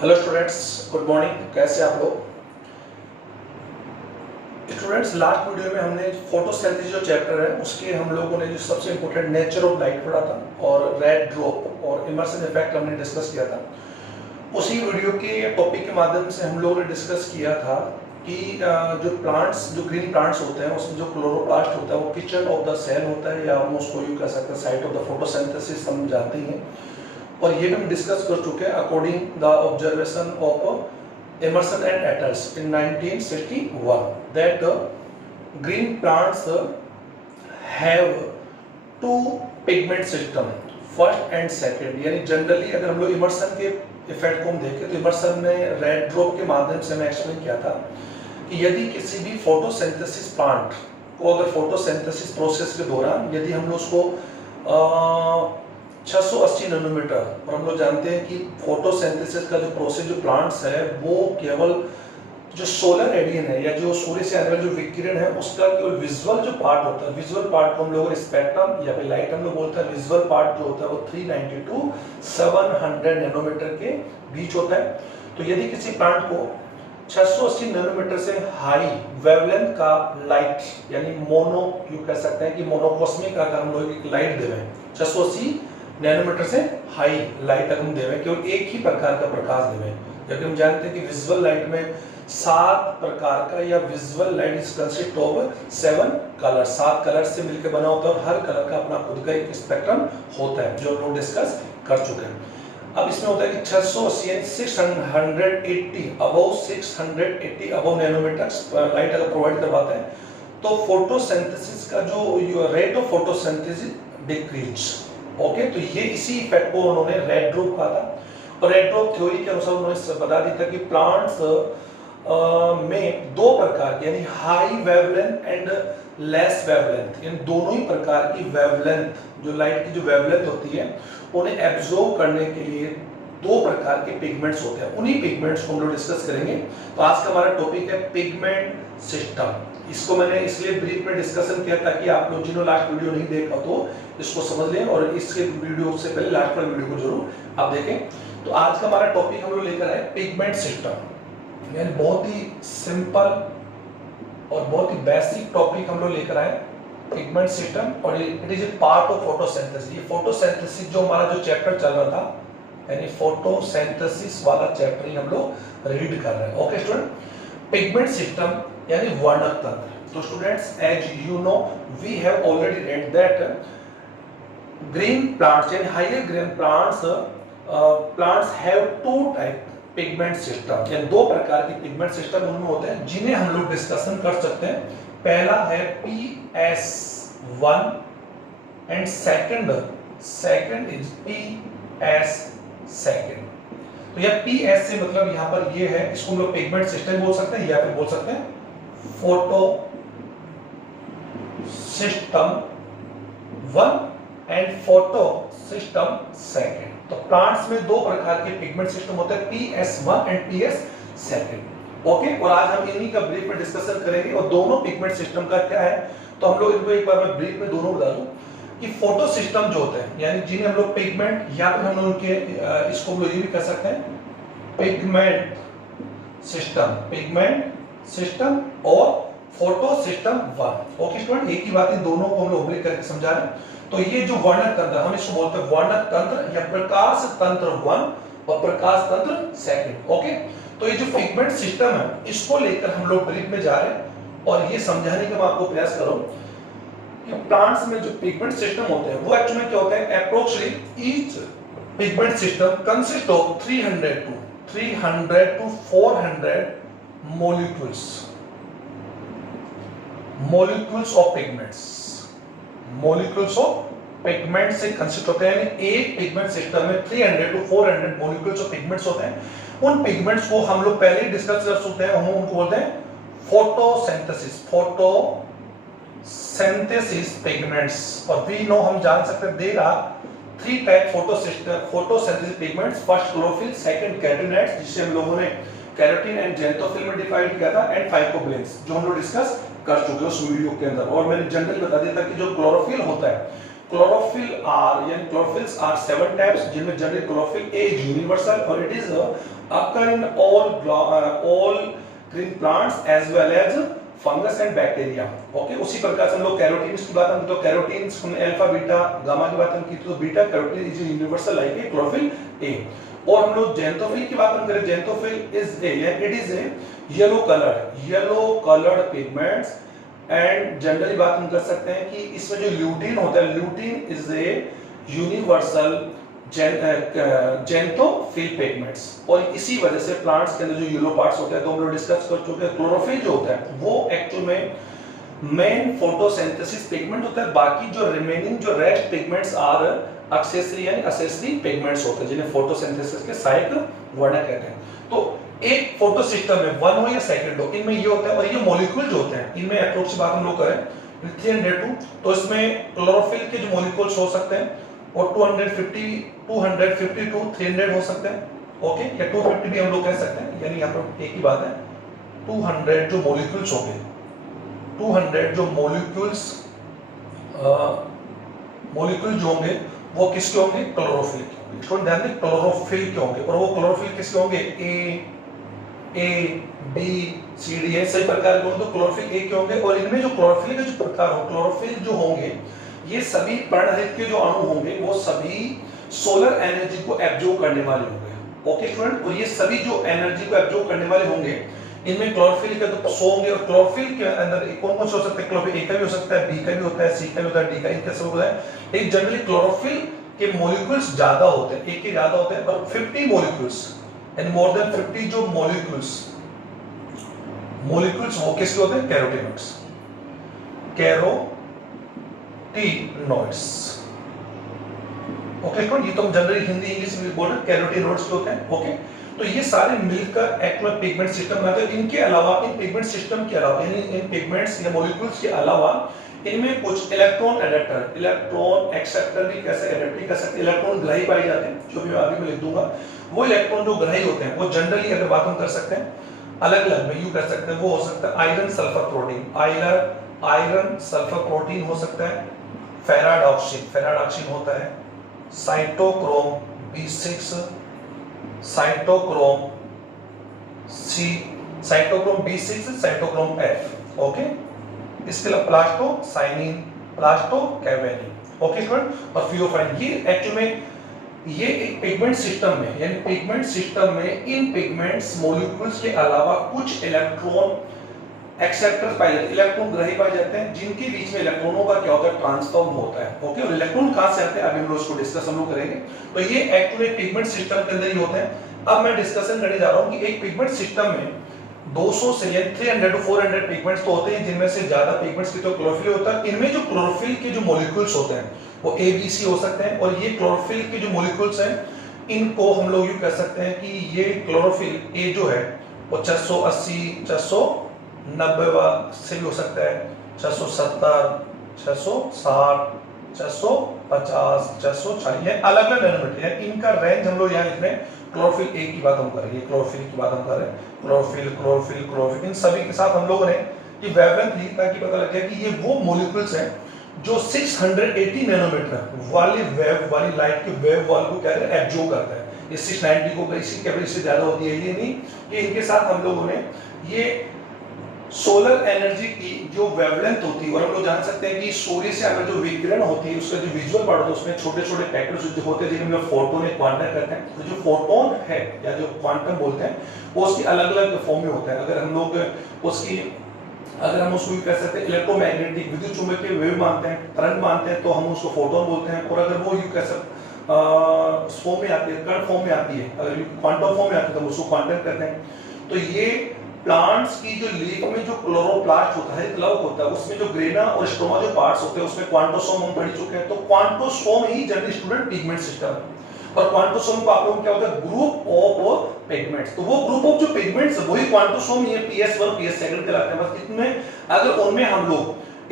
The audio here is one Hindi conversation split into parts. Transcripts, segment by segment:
Hello students, good morning. कैसे आप लोग? स्टूडेंट्स, लास्ट वीडियो में हमने फोटोसिंथेसिस जो चैप्टर है उसके हम लोगों ने जो सबसे इम्पोर्टेंट नेचर ऑफ लाइट पढ़ा था और रेड ड्रॉप और इमर्सन इफेक्ट हमने डिस्कस किया था। उसी वीडियो के टॉपिक के माध्यम से हम लोगों ने डिस्कस किया था कि जो प्लांट्स, जो ग्रीन प्लांट्स होते हैं उसमें जो क्लोरोप्लास्ट होता है वो किचन ऑफ द सेल होता है, या हम उसको यूँ कह सकते हैं साइट ऑफ द फोटोसिंथेसिस हम जानते हैं। और ये भी हम डिस्कस कर चुके हैं according the observation of Emerson and et als in 1961 that green plants have two pigment system, first and second. यानी जनरली अगर हम लोग इमर्सन के इफेक्ट को हम देखें तो इमर्सन ने रेड ड्रॉप के माध्यम से हमें एक्सप्लेन किया था कि यदि किसी भी फोटोसिंथेसिस प्लांट को अगर फोटोसिंथेसिस प्रोसेस के दौरान यदि हम लोग उसको 680 नैनोमीटर, और हम लोग जानते हैं कि फोटोसिंथेसिस का जो प्रोसेस जो प्लांट्स है वो केवल जो सोलर रेडियन है या जो सूर्य से आने वाला जो विकिरण है उसका केवल विजुअल जो पार्ट होता है, विजुअल पार्ट को हम लोग स्पेक्ट्रम या फिर लाइट हम लोग बोलते हैं, विजुअल पार्ट जो होता है वो 390 टू 700 नैनोमीटर के बीच होता है। तो यदि किसी प्लांट को 680 नैनोमीटर से हाई वेवलेंथ का लाइट यानी मोनो यू कह सकते हैं कि मोनोकोस्मिक अगर हम लोग एक लाइट देवें 680 नैनोमीटर से हाई लाइट अगर हम देवें, केवल एक ही प्रकार का प्रकाश देवें, जबकि हम जानते हैं कि विजुअल लाइट में 7 प्रकार का या visual light is consist of 7 colour, 7 colour से मिलकर बना होता है और हर कलर का अपना खुद का एक स्पेक्ट्रम होता है जो लोग डिस्कस कर चुके हैं। अब इसमें होता है कि 680 680 अबव नैनोमीटर लाइट अगर प्रोवाइड करवाते हैं तो फोटोसिंथेसिस का जो rate of photosynthesis decrease. Okay, तो ये इसी इफेक्ट को उन्होंने रेड ड्रॉप कहा था। और रेड ड्रॉप थ्योरी के अनुसार उन्होंने बता दिया था कि प्लांट्स में 2 प्रकार यानी high wavelength and less wavelength, इन दोनों ही प्रकार की वेवलेंथ जो लाइट की जो वेवलेंथ होती है उन्हें एब्जॉर्ब करने के लिए 2 प्रकार के पिगमेंट्स होते हैं। उन्हीं पिगमेंट्स को हम लोग डिस्कस करेंगे। तो आज का हमारा टॉपिक है पिगमेंट सिस्टम। इसको मैंने इसलिए ब्रीफ में डिस्कशन किया ताकि आप लोग जिन्होंने लास्ट वीडियो नहीं देखा तो इसको समझ लें और इसके वीडियो से पहले लास्ट वाले वीडियो को जरूर आप देखें। तो आज का हमारा टॉपिक हम लोग लेकर आए पिगमेंट सिस्टम, यानी बहुत ही सिंपल और बहुत ही बेसिक टॉपिक हम लोग लेकर आए पिगमेंट सिस्टम। और it is A part of photosynthesis. ये फोटोसिंथेसिस जो हमारा जो चैप्टर चल रहा था यानी फोटोसिंथेसिस वाला चैप्टर ही हम लोग रीड कर रहे हैं। ओके स्टूडेंट, पिगमेंट सिस्टम यानी वर्णक तंत्र। तो students, as you know we have already read that green plants यानी higher green plants have 2 type pigment system, यानी 2 प्रकार के पिगमेंट सिस्टम उनमें होते हैं जिन्हें हम लोग डिस्कशन कर सकते हैं। पहला है PS1 and second is PS2। तो यह PS से मतलब यहां पर ये है, इसको हम लोग पिगमेंट सिस्टम बोल सकते हैं या फिर बोल सकते हैं photo system 1 and photo system 2। तो प्लांट्स में 2 प्रकार के पिगमेंट सिस्टम होते हैं, PS1 एंड PS2। ओके, और आज हम इन्हीं का ब्रीफ में डिस्कशन करेंगे। और दोनों पिगमेंट सिस्टम का क्या है तो हम लोग इनको एक बार मैं ब्रीफ में दोनों बता दूं कि फोटो सिस्टम जो होते हैं यानी जिन्हें हम लोग पिगमेंट या फिर हम लोग उनके इसको हम लोग ये भी कह सकते हैं पिगमेंट सिस्टम और फोटो सिस्टम 1। ओके स्टूडेंट, एक ही बात है, दोनों को हम लोग ब्रेक करके समझा रहे हैं। तो ये जो वर्णक तंत्र हम इसको बोलते हैं वर्णक तंत्र या प्रकाश तंत्र 1 और प्रकाश तंत्र 2। ओके, तो ये जो पिगमेंट सिस्टम है इसको लेकर हम लोग ब्रीफ में जा रहे हैं और ये समझाने का मैं आपको प्रयास करूं कि प्लांट्स में जो पिगमेंट सिस्टम होते हैं वो एक्चुअली में क्या होता है। Approximately each pigment system consist of 300 to 400 molecules of pigments से कंसिस्ट होते हैं। यानी एक पिगमेंट सिस्टम में 300 to 400 molecules of pigments होते हैं। उन पिगमेंट्स को हम लोग पहले ही डिस्कस कर चुके हैं, हम उनको बोलते हैं फोटोसिंथेसिस पिगमेंट्स। और वी नो हम जान सकते हैं there are 3 type photosynthesis pigments, first chlorophyll, second carotenoids जिसे हम लोगों ने कैरोटीन एंड जेंथोफिल में डिफाइन किया था, एंड फाइकोबिलेंस जो हम लोग डिस्कस कर चुके हैं उस वीडियो के अंदर। और मैंने जनरल बता दिया था कि जो क्लोरोफिल होता है क्लोरोफिल आर यानी क्लोरोफिल्स आर 7 टाइप्स, जिनमें generally chlorophyll a is universal और it is occur in all green plants as well as fungus and bacteria. Okay, उसी प्रकार से हम लोग कैरोटीन्स की बात हम तो कैरोटीन्स हमने अल्फा बीटा गामा की बात हम की, तो beta carotene is universal like a chlorophyll a. और हम लोग जेंथोफिल की बात हम करें, xanthophyll is a it is a yellow coloured pigments and generally बात हम कर सकते हैं कि इसमें जो ल्यूटीन होता है, lutein is a universal xanthophyll pigments. और इसी वजह से प्लांट्स के अंदर जो येलो पार्ट्स होते हैं, तो हम लोग डिस्कस कर चुके हैं, क्लोरोफिल जो होता है वो एक्चुअल में मेन फोटोसिंथेसिस पिगमेंट होता है। बाकी जो रिमेनिंग जो रेस्ट पिगमेंट्स आर एक्सेसरी यानी एक्सेसरी पिगमेंट्स होते हैं, जिन्हें फोटोसिंथेसिस के सहायक वर्णक कहते हैं। तो एक फोटो सिस्टम में वन हो या सेकंड हो, इनमें ये होता है। और ये मॉलिक्यूल जो होते हैं, इनमें अप्रोक्स बात हम लोग करें 302, तो इसमें क्लोरोफिल के जो मॉलिक्यूल्स हो सकते हैं और 250 252 300 हो सकते हैं। ओके, या 250 भी हम लोग कह सकते हैं, यानी यहाँ पर एक ही बात है। 200 जो मॉलिक्यूल्स होंगे, 200 जो मॉलिक्यूल जो होंगे वो किसके होंगे? क्लोरोफिल के होंगे। स्टूडेंट ध्यान दें, क्लोरोफिल के होंगे। और वो क्लोरोफिल किसके होंगे? ए बी सी डी, सही प्रकार के होंगे, तो क्लोरोफिल ए के होंगे। और इनमें जो क्लोरोफिल के जो प्रकार हो, क्लोरोफिल जो होंगे, ये सभी पर्णरहित के जो अणु होंगे वो सभी सोलर एनर्जी को एब्जॉर्ब करने वाले होंगे। ओके स्टूडेंट, और ये सभी जो एनर्जी को एब्जॉर्ब करने वाले होंगे, इनमें क्लोरोफिल के तो 100 होंगे। और क्लोरोफिल के अंदर कौन कौन से हो सकते हैं? क्लोरोफिल ए का भी हो सकता है, बी का भी होता है, सी का भी होता है, डी का, इनका सब होता है। एक जनरली क्लोरोफिल के मॉलिक्यूल्स ज्यादा होते हैं, एक के ज्यादा होते हैं, और 50 मॉलिक्यूल्स एंड मोर देन 50 जो मॉलिक्यूल्स वो किसके होते हैं? कैरोटीनॉइड्स, ओके स्टूडेंट, ये तो हम जनरली हिंदी इंग्लिश में बोल रहे हैं, कैरोटीनॉइड्स के होते हैं। ओके, तो ये सारे मिलकर एक्टिव पिगमेंट सिस्टम बनाते हैं। इनके अलावा, इन पिगमेंट सिस्टम के अलावा, यानी इन पिगमेंट्स या मॉलिक्यूल्स के अलावा, इनमें कुछ इलेक्ट्रॉन एडेप्टर, इलेक्ट्रॉन एक्सेप्टर भी कैसे एडेप्ट कर सकते हैं, इलेक्ट्रॉन ग्राही पाए जाते हैं, जो भी मैं अभी मैं लिख दूंगा। वो इलेक्ट्रॉन जो ग्राही होते हैं, वो जनरली अगर बात हम कर सकते हैं, अलग-अलग में यूं कर सकते हैं, वो हो सकता है iron sulphur protein, iron sulphur protein हो सकता है, फेराडॉक्सिन होता है, cytochrome B6, cytochrome C, cytochrome B6, cytochrome F। Okay, इसके अलावा प्लास्टोसाइनिन, प्लास्टोकैवेनिन। ओके स्टूडेंट, और फियोफाइन, ये एक्चुअली में ये एक पिगमेंट सिस्टम में, यानी पिगमेंट सिस्टम में इन पिगमेंट्स मॉलिक्यूल्स के अलावा कुछ इलेक्ट्रॉन एक्सेप्टर्स पाए जाते हैं, इलेक्ट्रॉन ग्राही पाए जाते हैं, जिनके बीच में इलेक्ट्रॉनों का क्या होता है? ट्रांसफॉर्म होता है। ओके, और इलेक्ट्रॉन कहां से आते हैं अभी हम लोग उसको डिस्कस हम लोग करेंगे। तो ये एक्चुअली पिगमेंट सिस्टम के अंदर ही होते हैं। अब मैं डिस्कशन करने जा रहा हूं कि एक पिगमेंट सिस्टम में 200 से 300 to 400 पिगमेंट्स तो होते हैं, जिनमें से ज्यादा पिगमेंट्स की तो क्लोरोफिल होता है। इनमें जो क्लोरोफिल के जो मॉलिक्यूल्स होते हैं वो ए बी सी हो सकते हैं। और ये क्लोरोफिल के जो मॉलिक्यूल्स हैं, इनको हम लोग यूं कह सकते हैं कि ये क्लोरोफिल ए जो है वो 680 490 से भी हो सकता है, 670 660 650 640, अलग अलग नैनोमीटर है। इनका रेंज हम लोग यहाँ लिख रहे हैं। क्लोरोफिल ए की बात हम करेंगे, क्लोरोफिल की बात हम कर रहे हैं, क्लोरोफिल, इन सभी के साथ हम लोगों ने ये वेवलेंथ ली ताकि पता लग जाए कि ये वो मॉलिक्यूल्स हैं जो 680 नैनोमीटर वाली वेव वाली लाइट के वेव वॉल को क्या है? एब्जॉर्ब करता है। ये 690 को इसकी कैपेसिटी से ज्यादा होती है, ये नहीं कि इनके साथ हम लोगों ने ये सोलर एनर्जी की जो वेवलेंथ होती है, और हम लोग जान सकते हैं कि सूर्य से हमें जो विकिरण होती है उसका जो विजुअल पार्ट होता है, उसमें छोटे-छोटे पैकेट्स होते हैं जिन्हें हम फोटोन या क्वांटम कहते हैं। तो जो फोटोन है या जो क्वांटम बोलते हैं, वो उसकी अलग-अलग फॉर्म में होता है। अगर हम उसको कह सकते हैं इलेक्ट्रोमैग्नेटिक विद्युत चुंबकीय वेव मानते हैं, तरंग मानते हैं, तो हम उसको फोटोन बोलते हैं। और अगर वो यूं कह सकते फॉर्म में आती है, कण फॉर्म में आती है, अगर क्वांटम फॉर्म में आती है तो उसको क्वांटम कहते हैं। तो ये प्लांट्स की जो लीफ में जो क्लोरोप्लास्ट होता है, क्लव होता है, उसमें जो ग्रेना और स्ट्रोमा जो पार्ट्स होते हैं, उसमें क्वांटोसोम हम पढ़ चुके हैं। तो क्वांटोसोम ही जनरल स्टूडेंट पिगमेंट सिस्टम है। और क्वांटोसोम को आप लोग क्या होता है? Group of pigments. तो वो ग्रुप ऑफ जो पिगमेंट्स वही क्वांटोसोम, ये PS1 PS2 कहलाते हैं। बस इतने, अगर उनमें हम लोग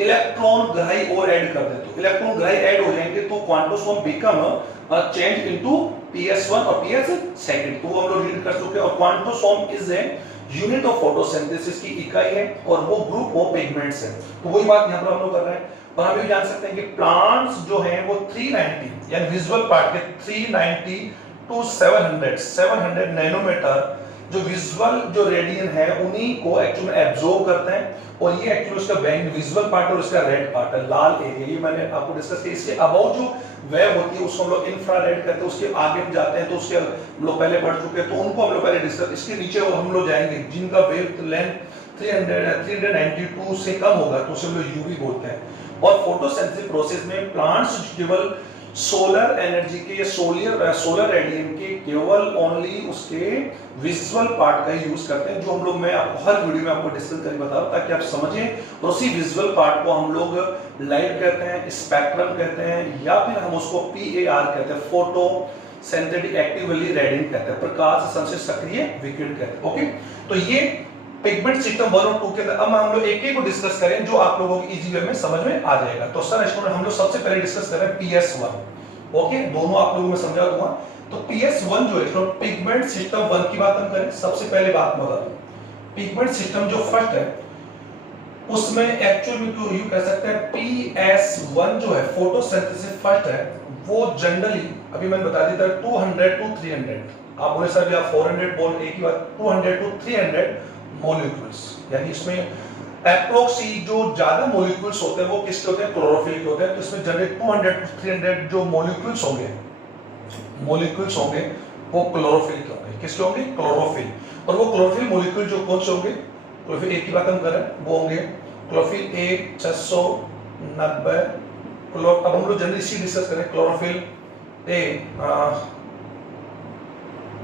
इलेक्ट्रॉन ग्राही और ऐड कर दें, तो इलेक्ट्रॉन ग्राही ऐड हो जाएंगे, तो quantosome become change into PS1 और PS2। तो वो हम लोग रीड कर चुके हैं। और quantosome is a unit of photosynthesis की इकाई है, और वो ग्रुप ऑफ पिगमेंट्स है। तो वही बात यहां पर हम लोग कर रहे हैं। और हम ये जान सकते हैं कि प्लांट्स जो हैं वो 390 यानी विजुअल पार्ट के 390 टू 700 नैनोमीटर जो विजुअल जो रेडियन है उन्हीं को एक्चुअली में एब्जॉर्ब करते हैं, और ये एक्चुअली उसका बैंक विजुअल पार्ट और उसका रेड पार्ट है, लाल एरिया। ये मैंने आपको डिस्कस किया। इसके अबाउट जो वेव होती है उसको हम लोग इंफ्रारेड कहते हैं, उसके आगे हम जाते हैं तो उसके हम लोग पहले पढ़ चुके हैं, तो उनको हम लोग पहले डिस्कस। इसके नीचे हम लोग जाएंगे जिनका वेव लेंथ 392 से कम होगा तो उसे हम लोग यूवी बोलते हैं। और फोटोसिंथेसिस प्रोसेस में प्लांट्स केवल सोलर एनर्जी के या सोलर रेडियम के केवल ओनली उसके विजुअल पार्ट का ही यूज करते हैं, जो हम लोग मैं आपको हर वीडियो में आपको डिस्कस करके बता रहा हूं ताकि आप समझें। और उसी विजुअल पार्ट को हम लोग लाइट कहते हैं, स्पेक्ट्रम कहते हैं, या फिर हम उसको PAR कहते हैं, फोटो सिंथेटिक एक्टिवली रेडिएंट कहते हैं, प्रकाश संश्लेषित सक्रिय विकिरण कहते हैं। ओके, तो ये पिगमेंट सिस्टम 1 और 2 के अंदर। अब हम लोग एक एक को डिस्कस करें जो आप लोगों को इजी वे में समझ में आ जाएगा। तो सर इसको हम लोग सबसे पहले डिस्कस कर रहे हैं PS1। ओके, दोनों आप लोगों में समझा दूंगा। तो PS1 जो है तो पिगमेंट सिस्टम 1 की बात हम करें, सबसे पहले बात बता दूं, पिगमेंट सिस्टम जो फर्स्ट है उसमें एक्चुअली तो यू कह सकते हैं PS1 जो है फोटोसिंथेसिस फर्स्ट है, वो जनरली अभी मैंने बता दिया था 200 टू 300, आप बोले सर आप 400 बोल, एक ही बात, 200 टू 300 मॉलिक्यूल्स, यानी इसमें एप्रोक्सी जो ज्यादा मॉलिक्यूल्स होते हैं वो किसके होते हैं, क्लोरोफिल के होते हैं। तो इसमें जनरली 200 टू 300 जो मॉलिक्यूल्स होंगे वो क्लोरोफिल के होंगे। किसके होंगे, क्लोरोफिल। और वो क्लोरोफिल मॉलिक्यूल जो कौन से होंगे, क्लोरोफिल ए की बात हम कर रहे हैं, वो होंगे क्लोरोफिल ए 690। अब हम लोग जनरली इसी डिस्कस करें, क्लोरोफिल ए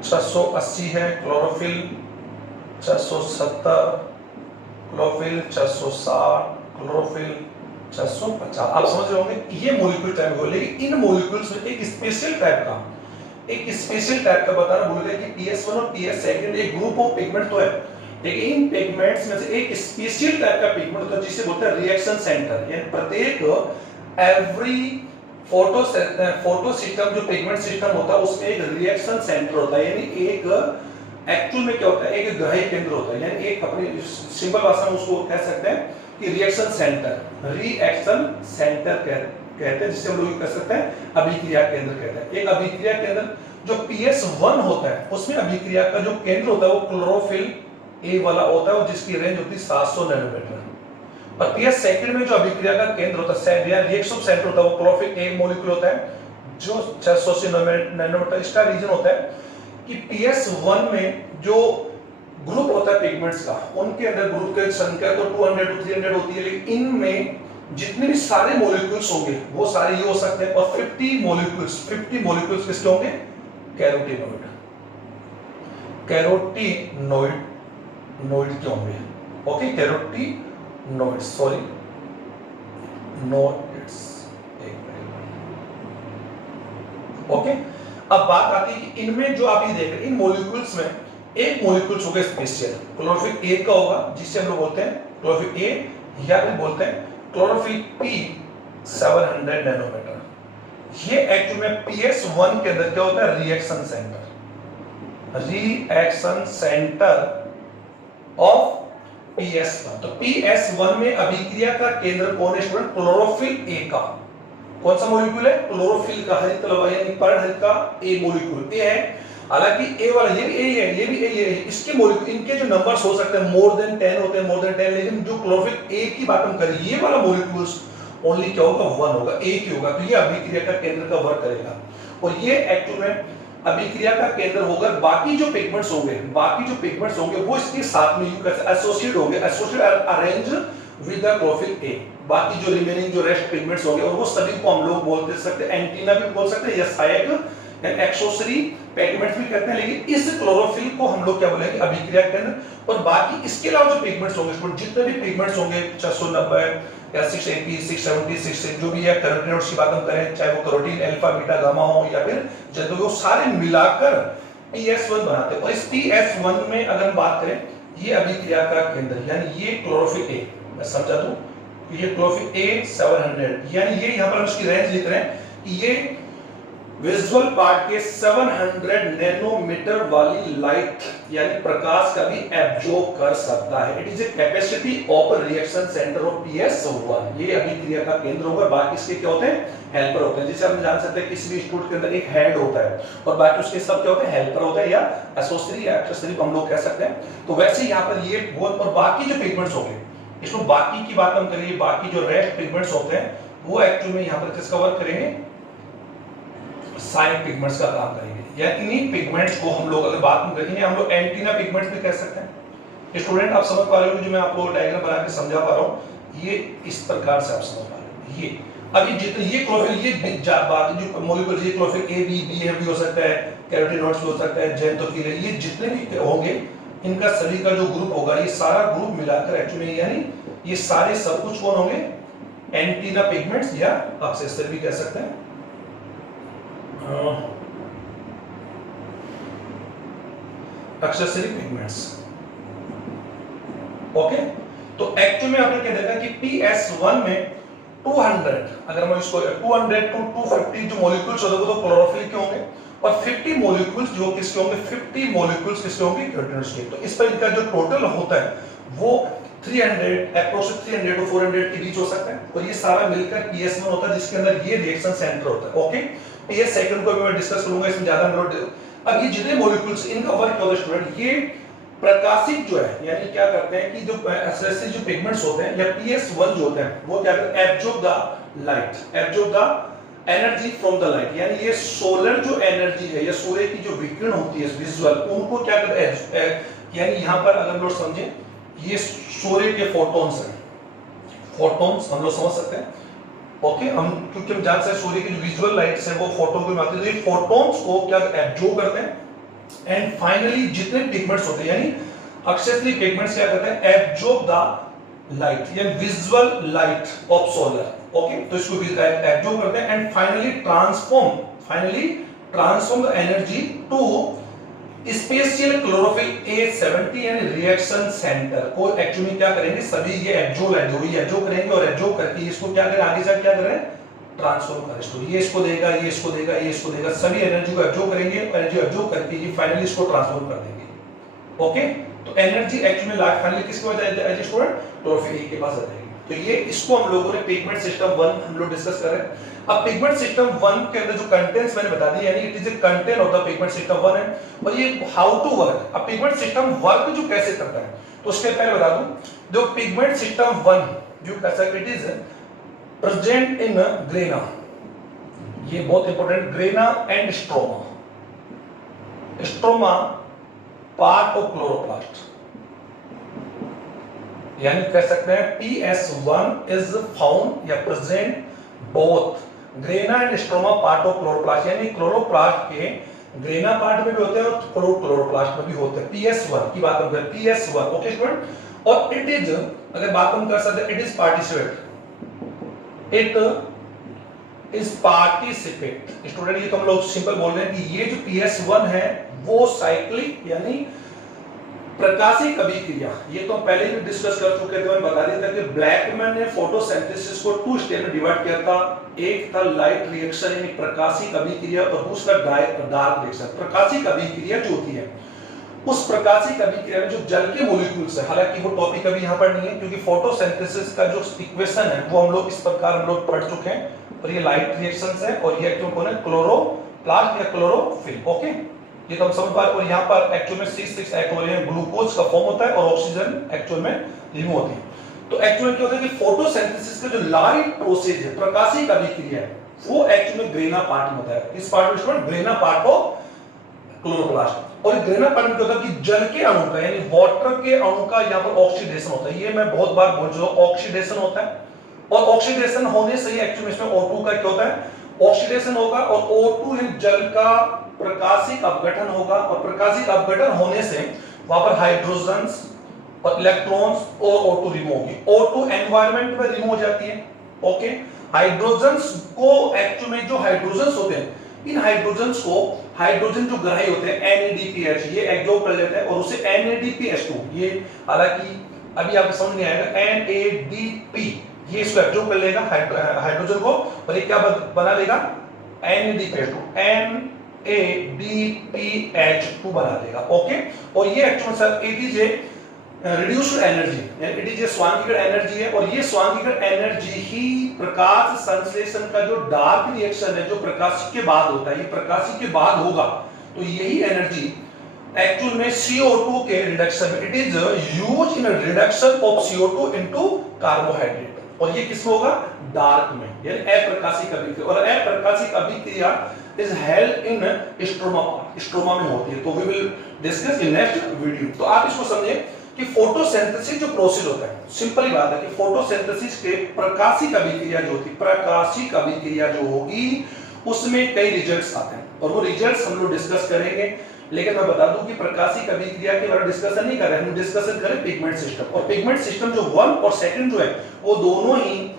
680 है, क्लोरोफिल 670, क्लोरोफिल 660, क्लोरोफिल 650। आप समझ रहे होंगे ये मॉलिक्यूल टाइप हो। लेकिन इन मॉलिक्यूल्स में एक स्पेशल टाइप का बता रहा बोल रहे हैं कि PS1 और PS2 एक ग्रुप ऑफ पिगमेंट तो है, लेकिन इन पिगमेंट्स में से एक स्पेशल टाइप का पिगमेंट होता है जिसे बोलते हैं रिएक्शन सेंटर। यानी प्रत्येक एवरी फोटो सिस्टम जो पिगमेंट सिस्टम होता है उसमें एक रिएक्शन सेंटर होता है, यानी एक एक्चुअल में क्या होता है, एक ग्राही केंद्र होता है, यानी एक अपनी सिंपल भाषा में उसको कह सकते हैं कि रिएक्शन सेंटर कहते हैं, जिसे हम लोग कह सकते हैं अभिक्रिया केंद्र कहते हैं। एक अभिक्रिया केंद्र जो PS1 होता है उसमें अभिक्रिया का जो केंद्र होता है वो क्लोरोफिल ए वाला होता है, जिसकी रेंज होती है 700 नैनोमीटर। और PS2 में जो अभिक्रिया का केंद्र होता है या रिएक्शन सेंटर होता है वो क्लोरोफिल ए मॉलिक्यूल होता है जो 680 नैनोमीटर। इसका रीजन होता है कि PS1 में जो ग्रुप होता है पिगमेंट्स का, उनके अंदर ग्रुप की संख्या तो 200 टू 300 होती है, लेकिन इनमें जितने भी सारे मॉलिक्यूल्स होंगे वो सारे ये हो सकते हैं। और 50 मॉलिक्यूल्स किसके होंगे, कैरोटीनॉइड के होंगे। ओके, कैरोटीनॉइड, सॉरी नोइड्स, एक मिनट। ओके, अब बात आती है कि इनमें जो आप ये देख रहे हैं इन मॉलिक्यूल्स में एक मॉलिक्यूल्स होगा स्पेशल, क्लोरोफिल ए का होगा जिससे हम लोग बोलते हैं क्लोरोफिल ए, या फिर बोलते हैं क्लोरोफिल पी 700 नैनोमीटर। ये एक्चुअली में PS1 के अंदर क्या होता है, रिएक्शन सेंटर ऑफ PS1। तो PS1 में अभिक्रिया का केंद्र कौन है स्टूडेंट, क्लोरोफिल ए का। कौन सा मॉलिक्यूल है, क्लोरोफिल का हरित लवण यानी पर्णहरित का ए मॉलिक्यूल ए है। हालांकि ए वाला ये भी ए है, ये भी ए है, इसके मॉलिक्यूल इनके जो नंबर्स हो सकते हैं मोर देन 10 होते हैं, मोर देन 10, लेकिन जो क्लोरोफिल ए की बात हम करें ये वाला मॉलिक्यूल्स ओनली क्या होगा, 1 होगा, एक ही होगा। तो ये अभिक्रिया का केंद्र का वर्क करेगा और ये एक्चुअल में अभिक्रिया का केंद्र होगा। बाकी जो पिगमेंट्स होंगे वो इसके साथ में यू कैसे एसोसिएट होंगे, arrange with the chlorophyll A. बाकी जो रिमेनिंग जो रेस्ट पिगमेंट्स होंगे और वो सभी को हम लोग बोल सकते हैं, एंटीना भी बोल सकते हैं या सहायक एक्सेसरी पिगमेंट्स भी कहते हैं। लेकिन इस क्लोरोफिल को हम लोग क्या बोलेंगे, अभिक्रिया केंद्र। और बाकी इसके अलावा जो पिगमेंट्स होंगे, जितने भी पिगमेंट्स होंगे 690 या 680, 670, 6 जो भी है कैरोटीनॉइड्स की बात हम करें, चाहे वो कैरोटीन अल्फा बीटा गामा हो या फिर जब वो सारे मिलाकर PS1 बनाते हैं। और इस PS1 में अगर हम बात करें ये अभिक्रिया का केंद्र यानी ये क्लोरोफिल ए, मैं समझा दूं, ये क्लोरोफिल ए 700 यानी ये यहाँ पर हम इसकी रेंज लिख रहे हैं कि ये विजुअल पार्ट के 700 नैनोमीटर वाली लाइट यानी प्रकाश का भी एब्जॉर्ब कर सकता है। It is a capacity of reaction centre of PS1। ये अभिक्रिया का केंद्र होगा। बाकी इसके क्या होते हैं? हेल्पर होते हैं। जैसे हम जान सकते हैं किसी भी इंस्टीट्यूट के अंदर एक हेड होता है और बाकी उसके सब क्या होते हैं? हेल्पर होते हैं या एसोसिएट या एक्सेसरी हम लोग कह सकते हैं। तो वैसे यहाँ पर ये बहुत, और बाकी जो पिगमेंट्स होंगे, इसमें बाकी की बात हम करेंगे, बाकी जो रेस्ट पिगमेंट्स होते हैं वो एक्चुअली में यहाँ पर किसका वर्क करेंगे? साइन पिगमेंट्स का काम करेंगे। या इन्हीं पिगमेंट्स को हम लोग अगर बात करेंगे, हम लोग एंटीना पिगमेंट्स भी कह सकते हैं। स्टूडेंट आप समझ पा रहे हो जो मैं आपको डायग्राम बना के समझा पा रहा हूं, ये इस प्रकार से आप समझ पा रहे हो। ये अभी जितने ये क्लोरोफिल, ये बाकी जो मॉलिक्यूल, ये क्लोरोफिल ए बी बी भी हो सकता है, कैरोटीनॉइड्स भी हो सकता है, ज़ैंथोफिल है, ये जितने भी होंगे इनका सभी का जो ग्रुप होगा, ये सारा ग्रुप मिलाकर एक्चुअली यानी ये सारे सब कुछ कौन होंगे? एंटीना पिगमेंट्स या एक्सेसरी भी कह सकते हैं। Accessory pigments. ओके, तो एक्चुअली में आपने क्या देखा कि PS1 में 200, अगर हम इसको 200 to 250 जो मॉलिक्यूल्स होंगे वो तो क्लोरोफिल के होंगे, और 50 मॉलिक्यूल्स जो किसके होंगे? 50 मॉलिक्यूल्स किसके होंगे? कैरोटीनॉइड्स के। तो इस पर इनका जो टोटल होता है वो 300 अप्रोक्सीमेट 300 to 400 के बीच हो सकता है, और ये सारा मिलकर PS1 होता है जिसके अंदर ये रिएक्शन सेंटर होता है। ओके, PS सेकंड को भी मैं डिस्कस करूंगा, इसमें ज्यादा नोट। अब ये जितने मॉलिक्यूल्स इनका वर्क क्या होता है स्टूडेंट? ये प्रकाशित जो है यानी क्या करते हैं कि जो एक्सेसरी जो पिगमेंट्स होते हैं या PS1 जो होते हैं वो क्या करते हैं? Absorb the light, absorb the energy from the light. यानी ये सोलर जो एनर्जी है या सूर्य की जो विकिरण होती है विजुअल, उनको क्या करते हैं? यानी यहां पर अगर हम लोग समझें, ये सूर्य के फोटॉन्स हैं, फोटॉन्स हम लोग समझ सकते हैं। ओके, हम क्योंकि हम जान सकते हैं सूर्य की जो विजुअल लाइट्स है वो फोटोन को मारती है, तो ये फोटॉन्स को क्या एब्जॉर्ब करते हैं, एंड फाइनली जितने पिगमेंट्स होते हैं यानी एक्सेसरी पिगमेंट्स क्या करते हैं? एब्जॉर्ब द लाइट या visual light of solar. Okay, तो इसको एब्जॉर्ब करते हैं and finally transform the energy to special chlorophyll A70 यानी रिएक्शन सेंटर को एक्चुअली क्या करेंगे? सभी ये एब्जॉर्ब करेंगे और एब्जॉर्ब करके इसको क्या करें? आगे जाकर क्या करें? ट्रांसफॉर्म करें। इसको ये इसको देगा, ये इसको देगा, ये इसको देगा, सभी एनर्जी को एब्जॉर्ब करेंगे, एनर्जी एब्जॉर्ब करके ये फाइनली इसको ट्रांसफॉर्म कर देंगे। ओके, तो एनर्जी एक्चुअली लास्ट फाइनली किसके पास जाएगी स्टूडेंट? क्लोरोफिल A के पास आ जाएगी। तो ये इसको हम लोगों ने पिगमेंट सिस्टम 1 हम लोग डिस्कस कर रहे हैं। अब पिगमेंट सिस्टम 1 के अंदर जो कंटेंट्स मैंने बता दी यानी it is a content of the pigment system 1 है, और ये हाउ टू वर्क। अब पिगमेंट सिस्टम वर्क जो कैसे करता है तो उसके पहले बता दूं, जो पिगमेंट सिस्टम 1 जो कैसा it is present in grana, ये बहुत important, grana and stroma. Stroma part of chloroplast, यानी कह सकते हैं PS1 इज फाउंड या present both grana and stroma part of chloroplast, यानी क्लोरोप्लास्ट के ग्रेना पार्ट में भी होते हैं और क्लोरोप्लास्ट में भी होते हैं। PS1 की बात हम करें, PS1 ओके स्टूडेंट, और इट इज, अगर बात हम कर सकते हैं, इट इज पार्टिसिपेट स्टूडेंट। ये तो हम लोग सिंपल बोल रहे हैं कि ये जो PS1 है वो साइक्लिक यानी प्रकाशिक अभिक्रिया, ये तो पहले ही डिस्कस कर चुके थे, मैं बता दिया था कि ब्लैकमैन ने फोटोसिंथेसिस को 2 स्टेज में डिवाइड किया था। एक था लाइट रिएक्शन यानी प्रकाशिक अभिक्रिया, और दूसरा डार्क रिएक्शन। प्रकाशिक अभिक्रिया जो होती है, उस प्रकाशिक अभिक्रिया में जो जल के मॉलिक्यूल्स है, हालांकि वो टॉपिक अभी यहाँ पर नहीं है क्योंकि फोटोसिंथेसिस का जो इक्वेशन है वो हम लोग इस प्रकार हम लोग पढ़ चुके हैं, और ये लाइट रिएक्शंस है और ये क्यों कौन है? क्लोरोप्लास्ट या क्लोरोफिल। ओके, ये तो हम समझ पा रहे हैं। और यहाँ पर एक्चुअल में C6 एक्लोरिन ग्लूकोज का फॉर्म होता है और ऑक्सीजन एक्चुअल में रिमूव होती है। तो एक्चुअल में क्या होता है कि फोटोसिंथेसिस का जो लाइट प्रोसेस है, प्रकाशिक अभिक्रिया है, वो एक्चुअल में ग्रेना पार्ट में होता है। इस पार्ट में student grana part of chloroplast, और ग्रेना पार्ट में क्या होता है कि जल के अणु का यानी वाटर के अणु का यहाँ पर ऑक्सीडेशन होता है। ये मैं बहुत बार बोल चुका हूं, ऑक्सीडेशन होता है, और ऑक्सीडेशन होने से ही एक्चुअली इसमें O2 का क्या होता है? ऑक्सीडेशन होगा, और O2 यानी जल का प्रकाशिक अपघटन होगा, और प्रकाशिक अपघटन होने से वहां पर हाइड्रोजन्स और इलेक्ट्रॉन्स और O2 रिमूव होगी। O2 एनवायरनमेंट में रिमूव हो जाती है। ओके, हाइड्रोजन्स को एक्चुअली में जो हाइड्रोजन्स होते हैं, इन हाइड्रोजन्स को हाइड्रोजन जो ग्राही होते हैं NADPH ये एब्जॉर्ब कर लेते हैं, और उसे NADPH2 ये हालांकि अभी आपको समझ नहीं आएगा, NADP ये इसको एब्जॉर्ब कर लेगा हाइड्रोजन को, और ये क्या बना लेगा? NADPH2 बना देगा। ओके, और ये actual sir it is a reduced energy, it is a स्वांगीकृत एनर्जी है, और ये स्वांगीकृत एनर्जी ही प्रकाश संश्लेषण का जो डार्क रिएक्शन है, जो प्रकाश के बाद होता है, ये प्रकाश के बाद होगा, तो यही एनर्जी एक्चुअल में CO2 के रिडक्शन में, it is use in reduction of CO2 into carbohydrate, और ये किसमें होगा? डार्क में, यानी अप्रकाशिक अभिक्रिया, और अप्रकाशिक अभिक्रिया इज हेल्ड इन स्ट्रोमा में होती है, तो we will discuss in next video. तो आप इसको समझे कि फोटोसिंथेसिस जो प्रोसेस होता है, सिंपल ही बात है कि फोटोसिंथेसिस के प्रकाशिक अभिक्रिया जो होती है, प्रकाशिक अभिक्रिया जो होगी उसमें कई रिजल्ट्स आते हैं, और वो रिजल्ट्स हम लोग डिस्कस करेंगे। लेकिन मैं बता दूं कि प्रकाशिक अभिक्रिया के बारे में डिस्कसन नहीं कर रहे हैं, हम डिस्कशन करें पिगमेंट सिस्टम, और पिगमेंट सिस्टम जो 1 और 2 जो है वो दोनों ही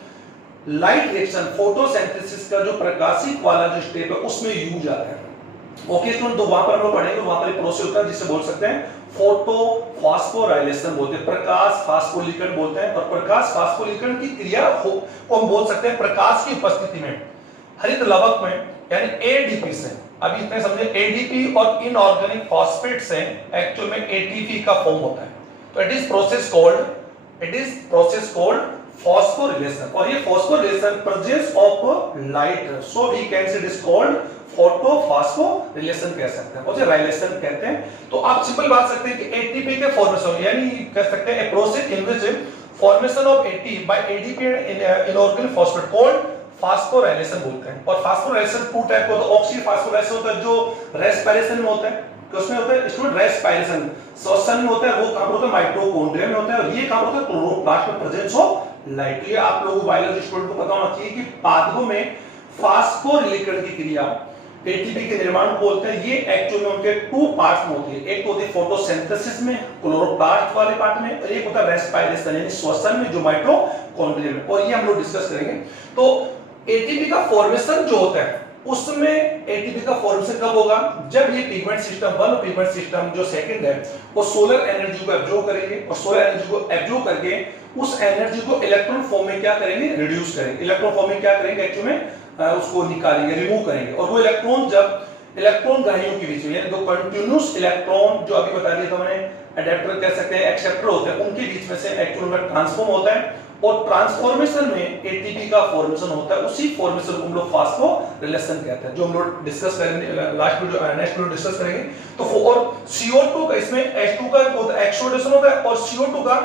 लाइट रिएक्शन फोटोसिंथेसिस का जो प्रकाशिक वाला जो स्टेप है उसमें यूज आता है। ओके स्टूडेंट, तो वहां पर हम लोग पढ़ेंगे, वहां पर एक प्रोसेस होता है जिसे बोल सकते हैं फोटो फास्फोराइलेशन बोलते हैं, प्रकाश फास्फोलिकरण बोलते हैं, और प्रकाश फास्फोलिकरण की क्रिया को हम बोल सकते हैं प्रकाश की उपस्थिति में हरित लवक में, यानी एडीपी से, अभी इतने समझे, एडीपी और इनऑर्गेनिक फॉस्फेट से एक्चुअल में एटीपी का फॉर्म होता है, तो it is process called phosphorylation, और ये phosphorylation presence of light, so we can say it is called photophosphorylation कह सकते हैं, उसे राइलेशन कहते हैं। तो आप सिंपल बात सकते हैं कि एटीपी के फॉर्मेशन, यानी कह सकते हैं a process in which formation of ATP by ADP inorganic phosphate called phosphorylation बोलते हैं। और phosphorylation 2 टाइप का होता है, ऑक्सीफॉस्फोराइलेशन होता है जो रेस्पिरेशन में होता है, उसमें होता है स्टूडेंट रेस्पिरेशन, श्वसन में होता है, वो काम होता है माइटोकॉन्ड्रिया में होता है, और ये काम होता है क्लोरोप्लास्ट में प्रेजेंस ऑफ लाइट। ये आप लोगों को बायोलॉजी स्टूडेंट को पता होना चाहिए कि पादपों में फास्फोरिलीकरण की क्रिया एटीपी के निर्माण को बोलते हैं। ये एक्चुअली में उनके 2 पार्ट्स में होती है, एक तो होती है फोटोसिंथेसिस में क्लोरोप्लास्ट वाले पार्ट में, और एक होता है रेस्पिरेशन यानी श्वसन में जो माइटोकॉन्ड्रिया में, और ये हम लोग डिस्कस करेंगे। तो एटीपी का फॉर्मेशन जो होता है उसमें एटीपी का फॉर्मेशन कब होगा? जब ये पिगमेंट सिस्टम 1 और पिगमेंट सिस्टम जो सेकंड है वो सोलर एनर्जी को एब्जॉर्ब करेंगे, और सोलर एनर्जी को एब्जॉर्ब करके उस एनर्जी को इलेक्ट्रॉन फॉर्म में क्या करेंगे? रिड्यूस करेंगे। इलेक्ट्रॉन फॉर्म में क्या करेंगे? एक्चुअली में उसको निकालेंगे, रिमूव करेंगे, और वो इलेक्ट्रॉन जब इलेक्ट्रॉन ग्राहियों के बीच में, यानी दो कंटीन्यूअस इलेक्ट्रॉन जो अभी बता दिया था मैंने, अडेप्टर कह सकते हैं, एक्सेप्टर होते हैं, उनके बीच में से एक्चुअली में ट्रांसफॉर्म होता है, और ट्रांसफॉर्मेशन में एटीपी का फॉर्मेशन होता है, उसी फॉर्मेशन को हम लोग फास्फोरिलेशन कहते हैं, जो हम लोग डिस्कस करेंगे last video, next video discuss करेंगे। तो और CO2 का इसमें H2 का होता है एक्सोडेशन होता है, और CO2 का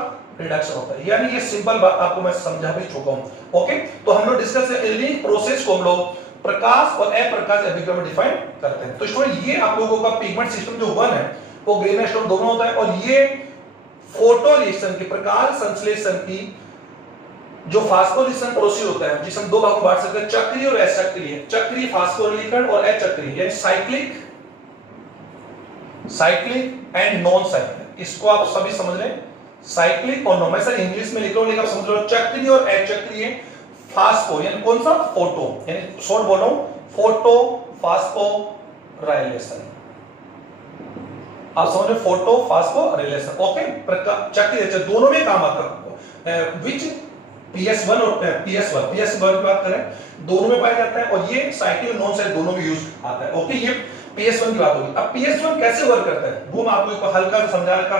रिडक्शन होता है, यानी ये सिंपल बात आपको मैं समझा भी चुका हूं। ओके, तो हम लोग डिस्कस इन्हीं प्रोसेस को हम लोग प्रकाश और अप्रकाश अभिक्रिया में डिफाइन करते हैं। तो स्टूडेंट ये आप लोगों का पिगमेंट सिस्टम जो 1 है वो ग्रीन एस्टोन दोनों होता है, और ये फोटो रिएक्शन की प्रकाश संश्लेषण की जो फास्फोरिलेशन प्रोसेस होता है, जिसे हम 2 भागों में बांट सकते हैं, चक्रीय और अचक्रीय। चक्रीय फास्फोरिलीकरण और अचक्रीय यानी साइक्लिक एंड नॉन साइक्लिक, इसको आप सभी समझ रहे हैं, साइक्लिक और नॉन। मैं सर इंग्लिश में लिख रहा हूं लेकिन आप समझ लो, चक्रीय और अचक्रीय फास्फो यानी कौन सा? फोटो, यानी शॉर्ट बोल रहा हूं, फोटो फास्फोराइलेशन, आप समझ रहे, फोटो फास्फोरिलेशन। ओके, चक्रीय दोनों में काम आता है, विच PS1 और PS1 की बात करें, दोनों में पाया जाता है, और ये साइक्लिक नॉन साइक्लिक दोनों में यूज आता है। ओके, ये PS1 की बात होगी। अब PS1 कैसे वर्क करता है वो मैं आपको हल्का समझाने का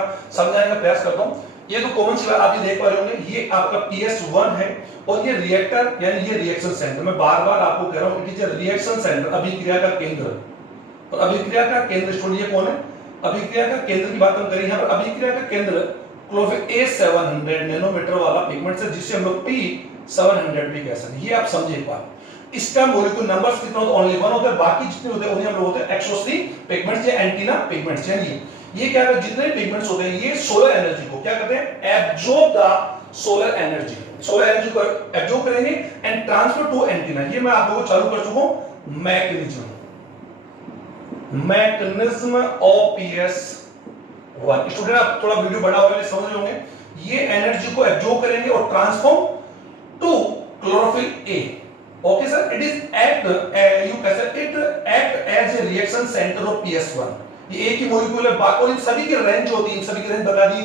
प्रयास करता हूं। ये तो कॉमन सी बात आप ये देख पा रहे होंगे, ये आपका PS1 है, और ये रिएक्टर यानी ये रिएक्शन सेंटर, मैं बार-बार आपको कह रहा हूं कि ये रिएक्शन सेंटर, अभिक्रिया का केंद्र, और अभिक्रिया का केंद्र स्टूडेंट ये कौन है? अभिक्रिया का केंद्र की बात हम करें, यहां पर अभिक्रिया का केंद्र क्लोरोफिल A700 नैनोमीटर वाला पिगमेंट है, जिसे हम लोग P700 भी कह सकते हैं। ये आप समझे एक बार, इसका मॉलिक्यूल नंबर्स कितना होता है? ओनली 1 होता है, बाकी जितने होते हैं उन्हें हम लोग होते हैं एक्सोस्टी पिगमेंट्स या एंटीना पिगमेंट्स। यानी ये क्या करते हैं, जितने पिगमेंट्स होते हैं ये सोलर एनर्जी को क्या करते हैं? एब्जॉर्ब द सोलर एनर्जी को एब्जॉर्ब करेंगे एंड ट्रांसफर टू एंटीना। ये मैं आप लोगों को चालू कर चुका हूं मैकेनिज्म ऑफ PS1। स्टूडेंट आप थोड़ा वीडियो बड़ा होगा समझ होंगे, ये एनर्जी को एब्जॉर्ब करेंगे और transform to chlorophyll A। Okay sir, it is act you can say it act as a reaction centre of PS1। ये एक ही मॉलिक्यूल है, बाकी इन सभी की रेंज होती है, इन सभी की रेंज बता दी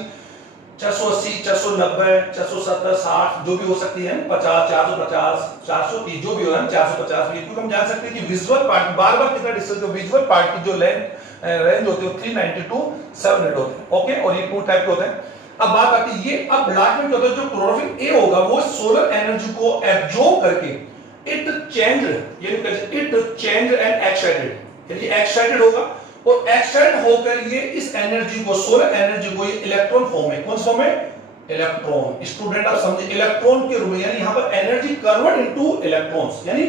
680, 690, 670, 60 जो भी हो सकती है, 50, 450, 430 जो भी हो, 450 भी, क्योंकि हम जान सकते हैं कि विजुअल पार्ट बार बार कितना डिस्टेंस, विजुअल पार्ट की जो रेंज होती है 390 टू 700 होते हैं। ओके, और ये 2 टाइप के होते हैं। अब बात आती है, ये अब लास्ट में क्या होता है, जो क्लोरोफिल ए होगा वो सोलर एनर्जी को एब्जॉर्ब करके इट चेंज एंड एक्साइटेड, यानी एक्साइटेड होगा और एक्साइट होकर ये इस एनर्जी को, सोलर एनर्जी को, ये इलेक्ट्रॉन फॉर्म में, कौन फॉर्म में, इलेक्ट्रॉन, स्टूडेंट आप समझे, इलेक्ट्रॉन के रूप में, यानी यहां पर एनर्जी कन्वर्ट इनटू इलेक्ट्रॉन्स, यानी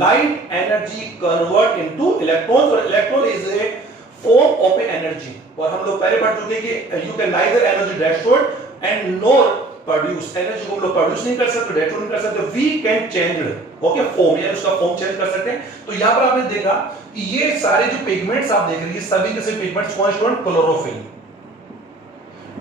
light energy convert into electrons, और electron is a form of a energy. और हम लोग पहले पढ़ चुके हैं कि you can neither energy destroyed and nor produce, energy को हम लोग प्रोड्यूस नहीं कर सकते, डेस्ट्रॉय नहीं कर सकते, we can change okay form, यानी उसका फॉर्म चेंज कर सकते हैं। तो यहां पर आपने देखा कि ये सारे जो पिगमेंट्स आप देख रहे हैं, ये सभी के सभी पिगमेंट्स कौन स्टूडेंट, क्लोरोफिल,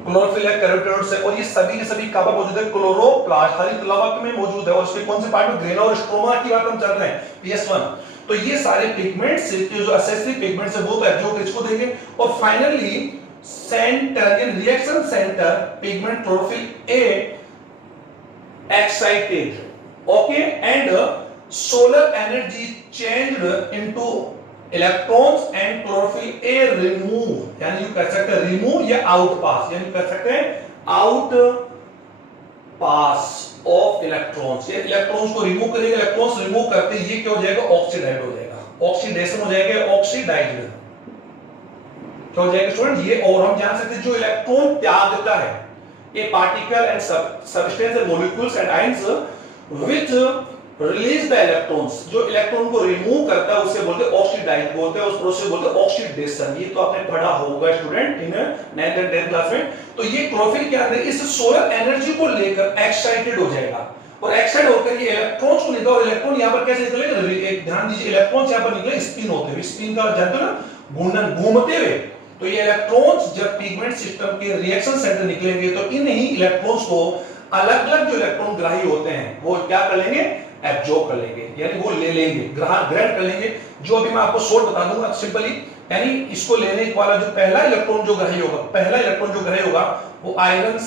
क्लोरोफिल है, कैरोटीनॉइड्स है, और ये सभी के सभी कहां पर मौजूद है, क्लोरोप्लास्ट, हरित लवक में मौजूद है, और इसके कौन से पार्ट में, ग्रेना और स्ट्रोमा की बात हम चल रहे हैं, PS1। तो ये सारे पिगमेंट्स जो एसेसरी पिगमेंट्स है वो तो एब्जॉर्ब इसको देंगे, और फाइनली सेंटर, यानी reaction centre pigment chlorophyll A excited, okay, and solar energy changed into electrons and chlorophyll A remove, यानी यू कर सकते हैं remove या out pass, यानी कर सकते हैं out pass of electrons, ये इलेक्ट्रॉन्स को रिमूव करेंगे, इलेक्ट्रॉन्स रिमूव करते ये क्या हो जाएगा, ऑक्सीडाइड हो जाएगा, ऑक्सीडेशन हो जाएगा, ऑक्सीडाइज्ड क्या हो जाएगा स्टूडेंट ये। और हम जान सकते हैं जो इलेक्ट्रॉन त्यागता है, a particle and substance and molecules and ions which release the electrons, जो इलेक्ट्रॉन को रिमूव करता है उसे बोलते हैं ऑक्सीडाइज, बोलते हैं उस प्रोसेस बोलते हैं ऑक्सीडेशन। ये तो आपने पढ़ा होगा student in 9th and 10th class में। तो ये क्लोरोफिल क्या है, इस सोलर एनर्जी को लेकर एक्साइटेड हो जाएगा, और एक्साइट होकर ये इलेक्ट्रॉन्स को निकाल, और इलेक्ट्रॉन यहां पर कैसे निकलेगा, एक ध्यान दीजिए, इलेक्ट्रॉन्स यहां पर निकले स्पिन होते हुए, स्पिन का जानते हो ना, घूमना, घूमते हुए। तो ये इलेक्ट्रॉन्स जब पिगमेंट सिस्टम के रिएक्शन सेंटर निकलेंगे तो इन ही इलेक्ट्रॉन्स को अलग-अलग जो इलेक्ट्रॉन ग्राही होते हैं वो क्या कर लेंगे, एब्जॉर्ब कर लेंगे, यानी वो ले लेंगे, ग्रहण कर लेंगे। जो अभी मैं आपको शॉर्ट बता दूंगा सिंपली, यानी इसको लेने वाला जो पहला इलेक्ट्रॉन जो ग्राही होगा, पहला इलेक्ट्रॉन जो ग्राही होगा वो आयरन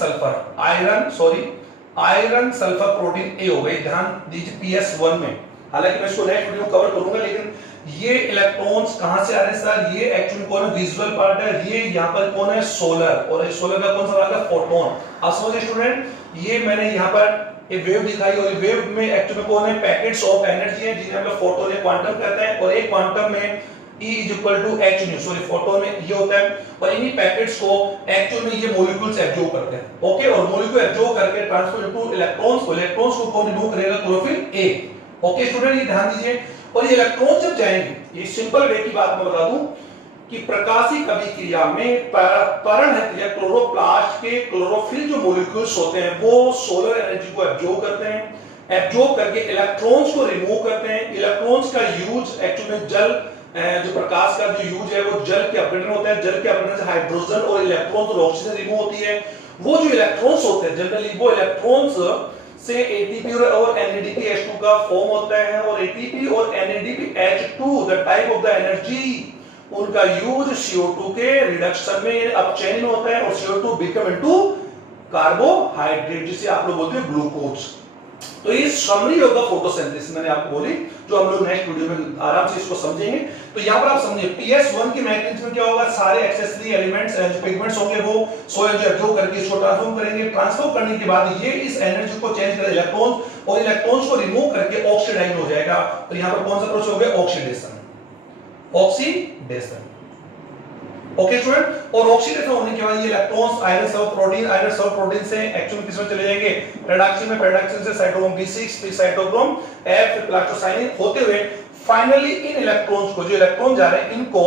सल्फर प्रोटीन ए होगा, ध्यान दीजिए PS1 में। हालांकि मैं इसको नेक्स्ट वीडियो में कवर करूंगा, लेकिन ये इलेक्ट्रॉन्स कहां से आ रहे हैं सर, ये एक्चुअली कौन है, विजुअल पार्ट है, ये यहां पर कौन है, सोलर, और इस सोलर का कौन सा भाग है, फोटोन। आप समझिए स्टूडेंट, ये मैंने यहां पर एक वेव दिखाई, और वेव में एक्चुअली कौन है, पैकेट्स ऑफ एनर्जी है जिन्हें हम लोग फोटोन या क्वांटम कहते हैं, और एक क्वांटम में E = h nu, sorry photon में ये होता है, और इन्हीं पैकेट्स को एक्चुअल में ये मॉलिक्यूल्स एब्जॉर्ब करते हैं, ओके, और मॉलिक्यूल एब्जॉर्ब करके ट्रांसफर इनटू इलेक्ट्रॉन्स को कौन रिमूव करेगा, क्लोरोफिल ए। ओके स्टूडेंट, ये ध्यान दीजिए। और ये इलेक्ट्रॉन जब जाएंगे, ये सिंपल वे की बात मैं बता दूं कि प्रकाशिक अभिक्रिया में परण है, क्लोरोप्लास्ट के क्लोरोफिल जो मॉलिक्यूल्स होते हैं वो सोलर एनर्जी को एब्जॉर्ब करते हैं, एब्जॉर्ब करके इलेक्ट्रॉन्स को रिमूव करते हैं। इलेक्ट्रॉन्स का यूज एक्चुअली में जल, जो प्रकाश का जो यूज है वो जल के अपघटन होता है, जल के अपघटन से हाइड्रोजन और इलेक्ट्रॉन और ऑक्सीजन रिमूव होती है। वो जो इलेक्ट्रॉन्स होते हैं जनरली वो इलेक्ट्रॉन्स से ATP और NADPH2 का फॉर्म होता है, और ATP और NADPH2 the type of the energy, उनका यूज CO2 के रिडक्शन में अपचयन होता है, और CO2 बिकम इनटू कार्बोहाइड्रेट, जिसे आप लोग बोलते हैं ग्लूकोज। तो ये समरी होगा फोटोसिंथेसिस, मैंने आपको बोली, जो हम लोग नेक्स्ट वीडियो में आराम से इसको समझेंगे। तो यहां पर आप समझिए PS1 के मैकेनिज्म में क्या होगा, सारे एक्सेसरी एलिमेंट्स जो पिगमेंट्स होंगे वो सोयल जो एब्जॉर्ब करके इसको ट्रांसफॉर्म करेंगे, ट्रांसफॉर्म करने के बाद ये इस एनर्जी को चेंज करेगा इलेक्ट्रॉन्स, और इलेक्ट्रॉन्स को रिमूव करके ऑक्सीडाइज हो जाएगा। तो यहां पर कौन सा प्रोसेस हो गया, ऑक्सीडेशन। ओके स्टूडेंट, और ऑक्सीडेशन होने के बाद ये इलेक्ट्रॉन्स आयरन सल्फर प्रोटीन से एक्चुअली किसमें चले जाएंगे, रिडक्शन से साइटोक्रोम B6, फिर साइटोक्रोम F, फिर प्लास्टोसाइनिन होते हुए फाइनली इन इलेक्ट्रॉन्स को, जो इलेक्ट्रॉन जा रहे हैं इनको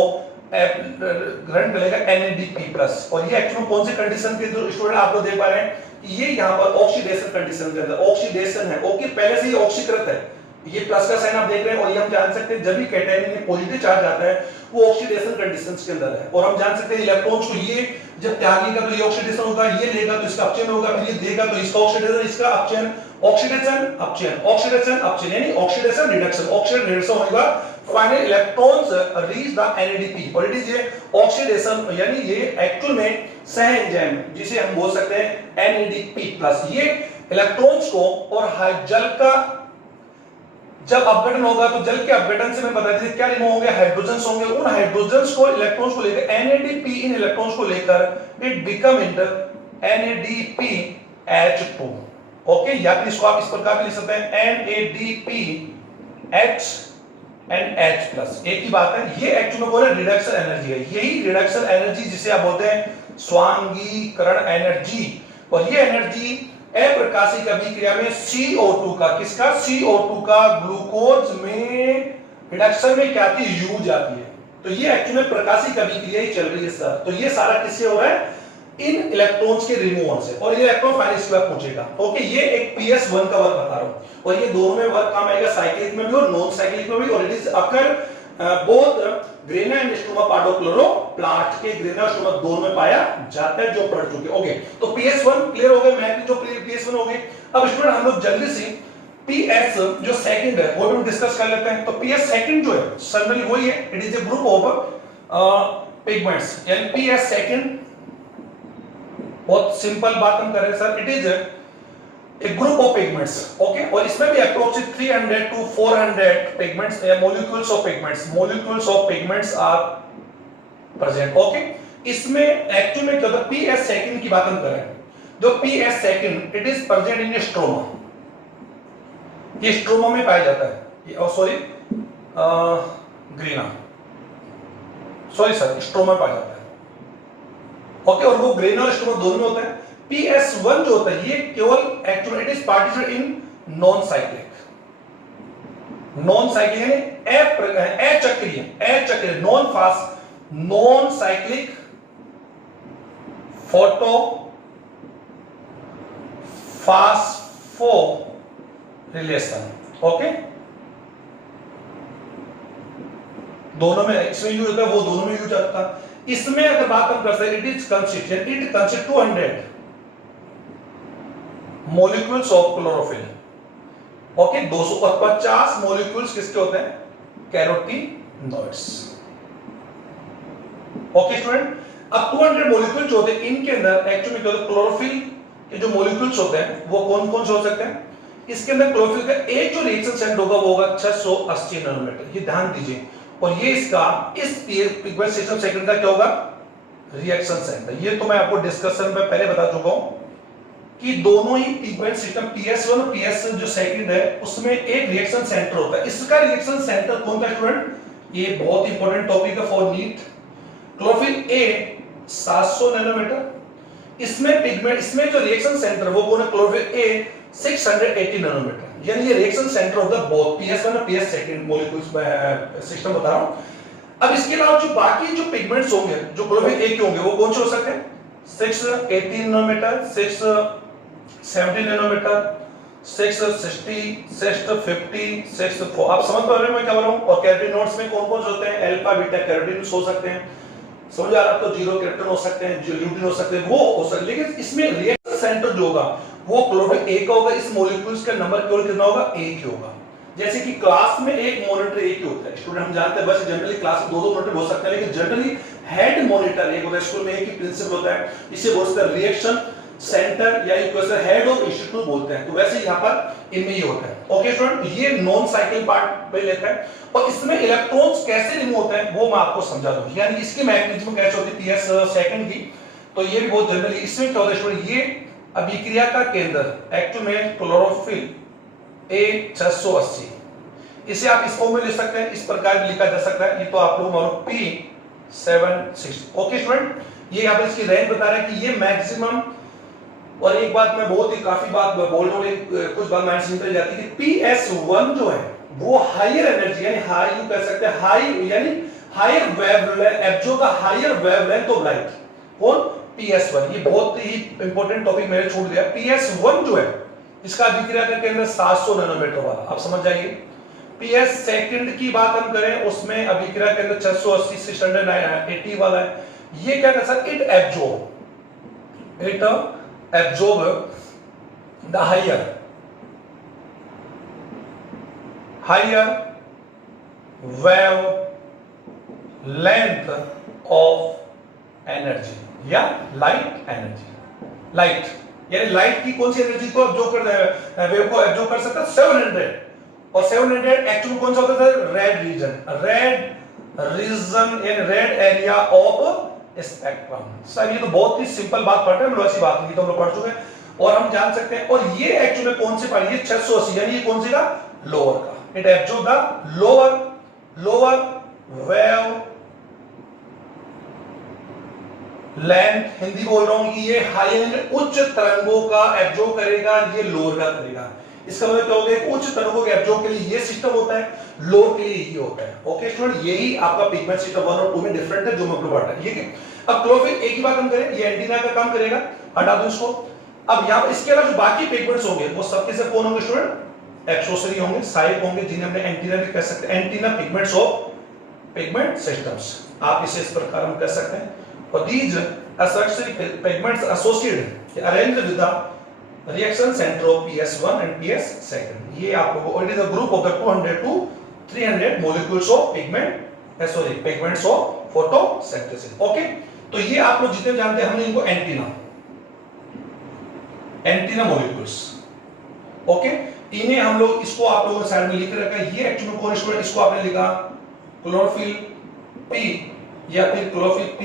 ग्रहण करेगा NADP+। और ये एक्चुअली कौन सी कंडीशन के जो स्टूडेंट आप लोग देख पा रहे हैं, ये यहां पर ऑक्सीडेशन कंडीशन के अंदर ऑक्सीडेशन है, ओके, पहले से ही ऑक्सीकृत है, ये प्लस का साइन आप देख रहे हैं, और ये हम जान सकते हैं जब भी कैटायन में पॉजिटिव चार्ज आता है वो ऑक्सीडेशन कंडीशंस के अंदर है, और हम जान सकते हैं इलेक्ट्रॉन्स को ये जब त्यागेगा तो ये ऑक्सीडेशन होगा, ये लेगा तो इसका अपचयन होगा, फिर ये देगा तो इसका ऑक्सीडेशन, इसका अपचयन, ऑक्सीडेशन अपचयन, ऑक्सीडेशन अपचयन, यानी ऑक्सीडेशन रिडक्शन, ऑक्सीडेशन रिडक्शन होगा, final electrons reach the NADP, और इट इज ये ऑक्सीडेशन, यानी ये एक्चुअल में सह एंजाइम जिसे हम बोल सकते हैं NADP+, ये इलेक्ट्रॉन्स को और जल का जब अपघटन होगा तो जल के अपघटन से मैं बता दें क्या रिमूव होंगे, हाइड्रोजन्स होंगे, उन हाइड्रोजन्स को इलेक्ट्रॉन्स को लेकर NADP इन इलेक्ट्रॉन्स को लेकर it become into NADPH2, okay, या फिर इसको आप इस प्रकार भी लिख सकते हैं NADPH and H+, एक ही बात है, ये एक्चुअली में बोले रिडक्शन एनर्जी है, यही रिडक्शन एनर्जी जिसे आप बोलते हैं स्वांगीकरण एनर्जी, और ये एनर्जी अप्रकाशिक अभिक्रिया में CO2 का, किसका, CO2 का ग्लूकोज में रिडक्शन में क्या आती है, यूज आती है, तो ये एक्चुअली में प्रकाशिक अभिक्रिया ही चल रही है सर, तो ये सारा किससे हो रहा है, इन इलेक्ट्रॉन्स के रिमूवल से, और ये इलेक्ट्रॉन फाइनल इसके बाद पूछेगा, ओके, ये एक PS1 का वर्क बता रहा हूं, और ये दोनों में वर्क काम आएगा, साइक्लिक में भी और नॉन साइक्लिक में भी, और it is occur both grana and stroma part of chloroplast के ग्रेना और स्ट्रोमा दोनों में पाया जाता है, जो पढ़ चुके, ओके, तो PS1 क्लियर हो गए, मैथ जो PS1 हो गए। अब स्टूडेंट हम लोग जल्दी से PS जो सेकंड है वो भी डिस्कस कर लेते हैं, तो PS सेकंड जो है जनरली वही है, it is A group of pigments, यानी PS सेकंड, बहुत सिंपल बात हम कर रहे हैं sir, it is a group of pigments, okay, और इसमें भी approximately 300 to 400 pigments या molecules of pigments are present, okay, इसमें एक्चुअली में क्या होता है, PS सेकंड की बात हम कर रहे हैं, जो PS second it is present in stroma, ये स्ट्रोमा में पाया जाता है, ये sorry grana, sorry sir stroma में पाया जाता है, ओके, और वो ग्रेना और स्ट्रोमा दोनों में होता है। PS1 जो होता है ये केवल actually it is participate in non cyclic यानी अचक्रीय non cyclic photophosphorylation, okay, दोनों में इसमें यूज होता है, वो दोनों में यूज होता है। इसमें अगर बात हम करते हैं, it consist 200 molecules of chlorophyll, okay, 250 molecules किसके होते हैं, कैरोटीनॉइड्स, ओके स्टूडेंट। अब 200 मॉलिक्यूल्स होते हैं, इनके अंदर एक्चुअली क्या होता है, क्लोरोफिल के जो मॉलिक्यूल्स होते हैं वो कौन कौन से हो सकते हैं, इसके अंदर क्लोरोफिल का एक जो रिएक्शन सेंटर होगा वो होगा 680 नैनोमीटर, ये ध्यान दीजिए, और ये इसका इस पिगमेंट सिस्टम सेकंड का क्या होगा, रिएक्शन सेंटर। ये तो मैं आपको डिस्कशन में पहले बता चुका हूं कि दोनों ही पिगमेंट सिस्टम PS1 और PS जो सेकंड है उसमें एक रिएक्शन सेंटर होता है, इसका रिएक्शन सेंटर कौन सा स्टूडेंट, ये बहुत इंपॉर्टेंट टॉपिक है for NEET, chlorophyll A 700 nanometre, इसमें पिगमेंट इसमें जो रिएक्शन सेंटर वो कौन है, क्लोरोफिल A 680 नैनोमीटर, यानी ये रिएक्शन सेंटर होता है बहुत PS1 और PS सेकंड मॉलिक्यूल्स सिस्टम बता रहा हूं। अब इसके अलावा जो बाकी जो पिगमेंट्स होंगे जो क्लोरोफिल A के होंगे वो कौन से हो सकते हैं, 680 नैनोमीटर, 670 नैनोमीटर, 660, 650, 640, आप समझ पा रहे हो मैं क्या बोल रहा हूं। और कैरोटीनॉइड्स में कौन कौन से होते हैं, अल्फा बीटा कैरोटीनॉइड्स हो सकते हैं, समझ आ रहा है, तो जीरो कैरोटीन हो सकते हैं, ल्यूटिन हो सकते हैं, वो हो सकते हैं, लेकिन इसमें रिएक्शन सेंटर जो होगा वो क्लोरोफिल A का होगा, इस मॉलिक्यूल्स का नंबर केवल कितना होगा, एक ही होगा। जैसे कि क्लास में एक मॉनिटर एक ही होता है स्टूडेंट, हम जानते हैं, वैसे जनरली क्लास में दो मॉनिटर हो सकते हैं, लेकिन जनरली हेड मॉनिटर एक होता है, स्कूल में एक ही प्रिंसिपल होता है, इसे बोलते हैं रिएक्शन सेंटर या इक्वेशन हेड ऑफ इंस्टीट्यूट बोलते हैं, तो वैसे यहां पर इनमें ये होता है, ओके स्टूडेंट। ये नॉन साइकिल पार्ट पे लेता है, और इसमें इलेक्ट्रॉन्स कैसे रिमूव होते हैं वो मैं आपको समझा दूं, यानी इसकी मैकेनिज्म कैसे होती है PS सेकंड की, तो ये भी बहुत जनरली इसमें क्या होता है स्टूडेंट, ये अभिक्रिया का केंद्र एक्चुअल में क्लोरोफिल A 680, इसे आप इस फॉर्म में लिख सकते हैं, इस प्रकार लिखा जा सकता है, ये तो आप लोग मालूम P760, ओके स्टूडेंट। ये यहां पर इसकी रेंज बता रहा है कि ये मैक्सिमम, और एक बात मैं बहुत ही काफी बात बोल रहा हूं, कुछ बात माइंड से निकल जाती है कि PS1 जो है वो हायर एनर्जी यानी हाई यू कह सकते हैं, हाई यानी higher wavelength, absorb the higher wavelength of light, कौन, PS1। ये बहुत ही इंपॉर्टेंट टॉपिक मैंने छूट दिया। PS1 जो है इसका अभिक्रिया का केंद्र 700 नैनोमीटर वाला, आप समझ जाइए, PS सेकंड की बात हम करें उसमें अभिक्रिया के अंदर 680 680 वाला है। ये क्या करता है, it absorb the higher wavelength of energy या लाइट एनर्जी। लाइट यानी लाइट की कौन सी एनर्जी को एब्जॉर्ब कर, वेव को एब्जॉर्ब कर सकता है 700, और 700 एक्चुअली कौन सा होता है, रेड रीजन यानी red area of spectrum. Sir ये तो बहुत ही सिंपल बात पढ़ रहे हैं हम लोग, ऐसी बात नहीं तो हम लोग पढ़ चुके हैं और हम जान सकते हैं। और ये एक्चुअली कौन से पार्ट, ये 680 यानी ये कौन से का, लोअर का। It absorb the lower wave length, Hindi बोल रहा हूं कि ये हाई उच्च तरंगों का एब्जॉर्ब करेगा, ये लोअर का करेगा। इसका मतलब क्या हो गया, उच्च तरंगों के एब्जॉर्ब के लिए ये सिस्टम होता है, लोअर के लिए ये होता है। ओके स्टूडेंट, यही आपका पिगमेंट सिस्टम 1 और 2 में डिफरेंट है जो मैं आपको पढ़ रहा हूं। ठीक है, अब क्लोरोफिल एक ही बात हम करें, ये एंटीना का काम करेगा, हटा दो इसको। अब यहां पर इसके अलावा जो बाकी पिगमेंट्स होंगे वो सबके सब कौन होंगे स्टूडेंट, एक्सोसरी होंगे, सहायक होंगे, जिन्हें हमने एंटीना भी कह सकते हैं, antenna pigments of pigment systems, आप इसे इस प्रकार हम कह सकते हैं। और these accessory pigments associated arranged with the reaction center of PS1 and PS second. ये आप लोगों को, it is a group of the 200 to 300 molecules of pigments of photosynthesis. Okay, तो ये आप लोग जितने जानते हैं, हमने इनको एंटीना मोलिक्यूल्स। ओके, इन्हें हम लोग, इसको आप लोगों ने साइड में लिख के रखा है। ये एक्चुअली कौन स्टूडेंट, इसको आपने लिखा क्लोरोफिल P या फिर chlorophyll P।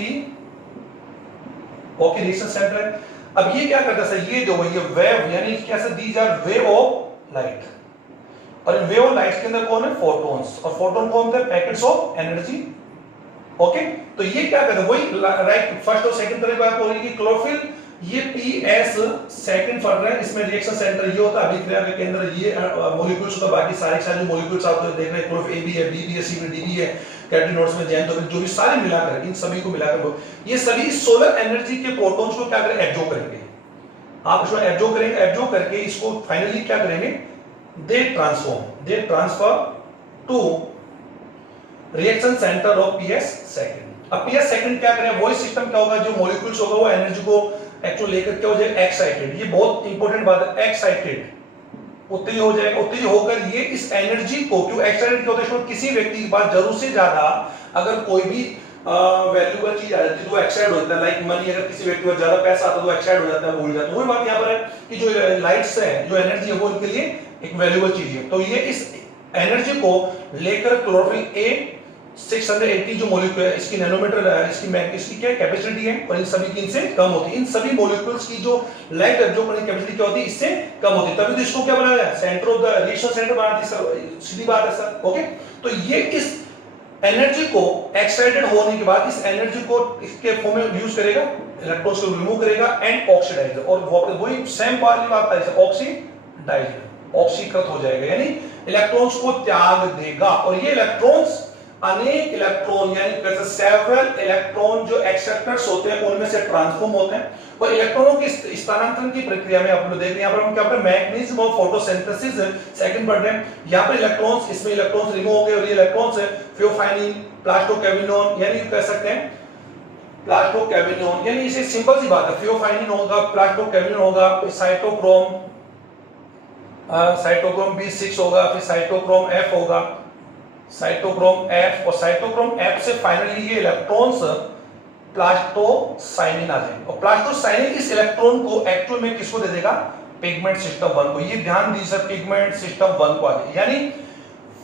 Okay, reaction centre है। अब ये क्या करता है, ये जो ये वेव यानी कैसे, these are wave of light, और इन वेव ऑफ लाइट के अंदर कौन है, फोटॉन्स, और फोटोन कौन होते हैं, पैकेट्स ऑफ एनर्जी। ओके, तो ये क्या करता है, वही राइट फर्स्ट और सेकंड तरह की बात हो रही है कि क्लोरोफिल ये PS सेकंड पढ़ रहे हैं, इसमें रिएक्शन सेंटर ये होता है, अभिक्रिया के केंद्र ये मॉलिक्यूल्स होता है, बाकी सारे जो मॉलिक्यूल्स आप देख रहे हैं, क्लोरोफिल A भी है, B भी है, C भी, D भी है, कैटोनोड्स में जैनथोबिन, जो भी सारे मिलाकर, इन सभी को मिलाकर ये सभी सोलर एनर्जी के प्रोटॉन्स को क्या करेंगे, एब्जॉर्ब करेंगे। आप इसको एब्जॉर्ब करेंगे, एब्जॉर्ब करके इसको फाइनली क्या करेंगे, they transfer to reaction centre of PS second. अब PS सेकंड क्या करें, वही सिस्टम क्या होगा, जो मॉलिक्यूल्स होगा वो एनर्जी को एक्चुअली लेकर क्या हो जाएगा, एक्साइटेड। ये बहुत इंपॉर्टेंट बात है, एक्साइटेड उत्तेजित हो जाएगा, उत्तेजित होकर ये इस एनर्जी को, क्यों एक्साइटेड क्यों होता है, किसी व्यक्ति के पास जरूरत से ज्यादा अगर कोई भी वैल्यूएबल चीज आ जाती है तो एक्साइट होता है। लाइक मनी, अगर किसी व्यक्ति को ज्यादा पैसा आता है तो एक्साइट हो जाता है, भूल जाता है। वही बात यहाँ पर है कि जो लाइट्स है, जो एनर्जी है, वो उनके लिए एक वैल्यूएबल चीज है। तो ये इस एनर्जी को लेकर क्लोरोफिल A 680 जो मॉलिक्यूल है, इसकी नैनोमीटर इसकी क्या कैपेसिटी है, और इन सभी की इनसे कम होती है। इन सभी मॉलिक्यूल्स की जो लाइट एब्जॉर्ब करने की कैपेसिटी क्या होती है, इससे कम होती है। तभी तो इसको क्या बनाया गया, centre of the reaction centre बना दी सर, सीधी बात है सर। ओके, तो ये इस एनर्जी को एक्साइटेड होने के बाद इस एनर्जी को इसके फॉर्म में यूज करेगा, इलेक्ट्रॉन्स को रिमूव करेगा एंड ऑक्सीडाइज, और वही सेम वाली बात है, ऑक्सीडाइज, ऑक्सीकृत हो जाएगा, यानी इलेक्ट्रॉन्स को त्याग देगा। और ये इलेक्ट्रॉन्स अनेक इलेक्ट्रॉन यानी सेवरल इलेक्ट्रॉन जो एक्सेप्टर्स होते हैं उनमें से ट्रांसफॉर्म होते हैं, और इलेक्ट्रॉनों की स्थानांतरण की प्रक्रिया में आप लोग देख रहे हैं, यहाँ पर हम क्या पढ़ रहे हैं, मैकेनिज्म ऑफ फोटोसिंथेसिस सेकंड पढ़ रहे हैं। यहाँ पर इलेक्ट्रॉन्स, इसमें इलेक्ट्रॉन्स रिमूव हो गए, और ये इलेक्ट्रॉन्स है थियोफाइनिन, प्लास्टोकेविनोन, यानी कह सकते हैं प्लास्टोकेविनोन, यानी इसे सिंपल सी बात है, थियोफाइनिन होगा, प्लास्टोकेविनोन होगा, साइटोक्रोम B6 होगा, फिर साइटोक्रोम F होगा, साइटोक्रोम F, और साइटोक्रोम F से फाइनली ये इलेक्ट्रॉन्स प्लास्टोसाइनिन आ जाएंगे, और प्लास्टोसाइनिन इस इलेक्ट्रॉन को एक्चुअल में किसको दे देगा, पिगमेंट सिस्टम 1 को। ये ध्यान दीजिए, पिगमेंट सिस्टम 1 को आ जाए, यानी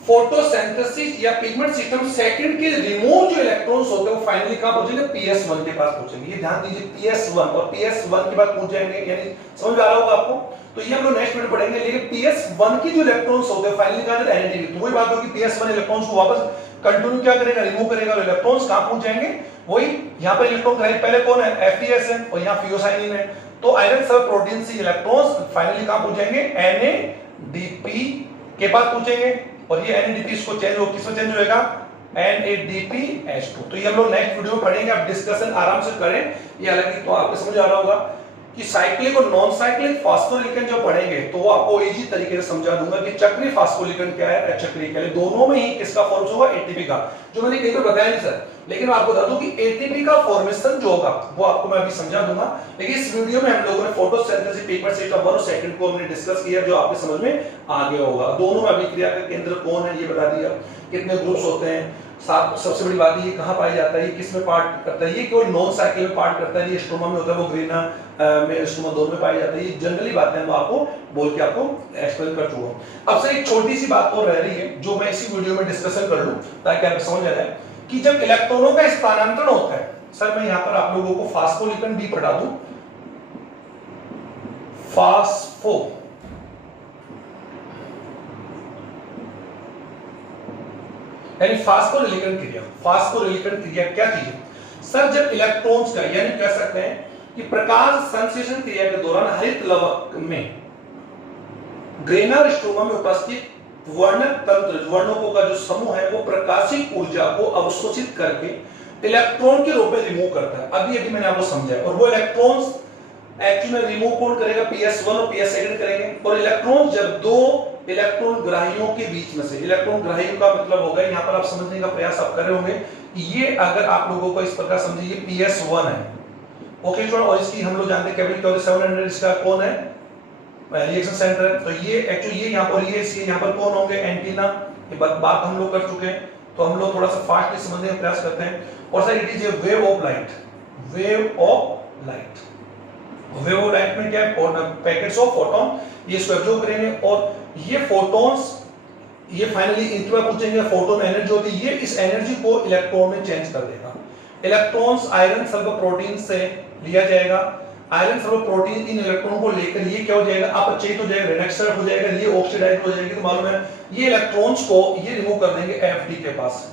फोटोसिंथेसिस या पिगमेंट सिस्टम सेकंड के रिमूव जो इलेक्ट्रॉन्स होते हैं वो फाइनली कहां पहुंचेंगे, PS1 के पास पहुंचेंगे। ये ध्यान दीजिए, PS1 और PS1 के बाद पहुंच जाएंगे, यानी समझ आ रहा होगा आपको। तो ये हम लोग नेक्स्ट वीडियो पढ़ेंगे, लेकिन PS1 की जो इलेक्ट्रॉन्स होते हैं फाइनली कहां जाते हैं, एनएडीपी। तो वही बात होगी, PS1 इलेक्ट्रॉन्स को वापस कंटिन्यू क्या करेगा, रिमूव करेगा, और इलेक्ट्रॉन्स कहां पहुंच जाएंगे, वही यहां पर इलेक्ट्रॉन पहले कौन है, FeS है, और यहां थियोसाइनिन है। तो आयरन सब प्रोटीन से इलेक्ट्रॉन्स फाइनली कहां पहुंचेंगे, NADP के पास पहुंचेंगे, और ये NADP इसको चेंज हो, किसमें चेंज होएगा, NADPH2। तो ये हम लोग नेक्स्ट वीडियो में पढ़ेंगे, आप डिस्कशन आराम से करें, ये हालांकि तो आपको समझ आ रहा होगा। कि साइक्लिक और नॉन साइक्लिक फास्फोलिकन जो पढ़ेंगे तो वो आपको इजी तरीके से समझा दूंगा कि चक्रीय फास्फोलिकन क्या है, अचक्रीय क्या है। दोनों में ही किसका फॉर्म होगा, एटीपी का, जो मैंने कहीं पे बताया नहीं सर, लेकिन मैं आपको बता दूं कि एटीपी का फॉर्मेशन जो होगा वो आपको मैं अभी समझा दूंगा। लेकिन इस वीडियो में हम लोगों ने फोटोसिंथेसिस पेपर सेट ऑफ 1 और सेकंड को हमने डिस्कस किया, जो आपके समझ में आ गया होगा। दोनों में अभिक्रिया का केंद्र कौन है ये बता दिया, कितने ग्रुप्स होते हैं, सबसे बड़ी बात ये कहां पाया जाता है, ये किस में पार्ट करता है, ये केवल नॉन साइक्लिक में पार्ट करता है, ये स्ट्रोमा में होता है, वो ग्रेना में स्ट्रोमा दोनों में पाया जाता है। ये जनरली बातें मैं आपको बोल के आपको एक्सप्लेन कर चुका हूं। अब सर एक छोटी सी बात और रह रही है जो मैं इसी वीडियो में डिस्कशन कर लूं ताकि आपको समझ आ जाए कि जब इलेक्ट्रॉनों का स्थानांतरण होता है, सर मैं यहां पर आप लोगों को फास्फोलिकन भी पढ़ा दूं, फास्फो यानी फास्फोरिलीकरण क्रिया। फास्फोरिलीकरण क्रिया क्या चीज है सर, जब इलेक्ट्रॉन्स का यानी कह सकते हैं कि प्रकाश संश्लेषण क्रिया के दौरान हरित लवक में ग्रेनर स्ट्रोमा में उपस्थित वर्णक तंत्र वर्णकों का जो समूह है वो प्रकाशिक ऊर्जा को अवशोषित करके इलेक्ट्रॉन के रूप में रिमूव करता है। अभी अभी मैंने आपको समझाया, और वो इलेक्ट्रॉन्स एक्चुअली में रिमूव कौन करेगा, PS1 और PS2 करेंगे। और इलेक्ट्रॉन जब दो इलेक्ट्रॉन ग्राहियों के बीच में से, इलेक्ट्रॉन ग्राहियों का मतलब होगा यहां पर आप समझने का प्रयास आप कर रहे होंगे, ये अगर आप लोगों को इस प्रकार समझिए PS1 है, ओके स्टूडेंट, और इसकी हम लोग जानते हैं कैविटी 700 इसका कौन है, रिएक्शन सेंटर है। तो ये एक्चुअली ये यहां पर ये इसके यहां पर कौन होंगे, एंटीना, ये बात हम लोग कर चुके हैं। तो हम लोग थोड़ा सा फास्ट समझने का प्रयास करते हैं। और sir it is A wave of light, wave of light, wave of light में क्या है, पैकेट्स ऑफ फोटोन, ये इसको एब्जॉर्ब करेंगे और ये फोटॉन्स ये फाइनली इंटरव्यू पूछेंगे फोटोन एनर्जी होती है, ये इस एनर्जी को इलेक्ट्रॉन में चेंज कर देगा। इलेक्ट्रॉन्स आयरन सल्फर प्रोटीन से लिया जाएगा, आयरन सल्फर प्रोटीन इन इलेक्ट्रॉन को लेकर ये क्या हो जाएगा, अपचयित हो जाएगा, रिडक्शन हो जाएगा, ये ऑक्सीडाइज हो जाएगी। तो मालूम है ये इलेक्ट्रॉन्स को ये रिमूव कर देंगे Fd के पास,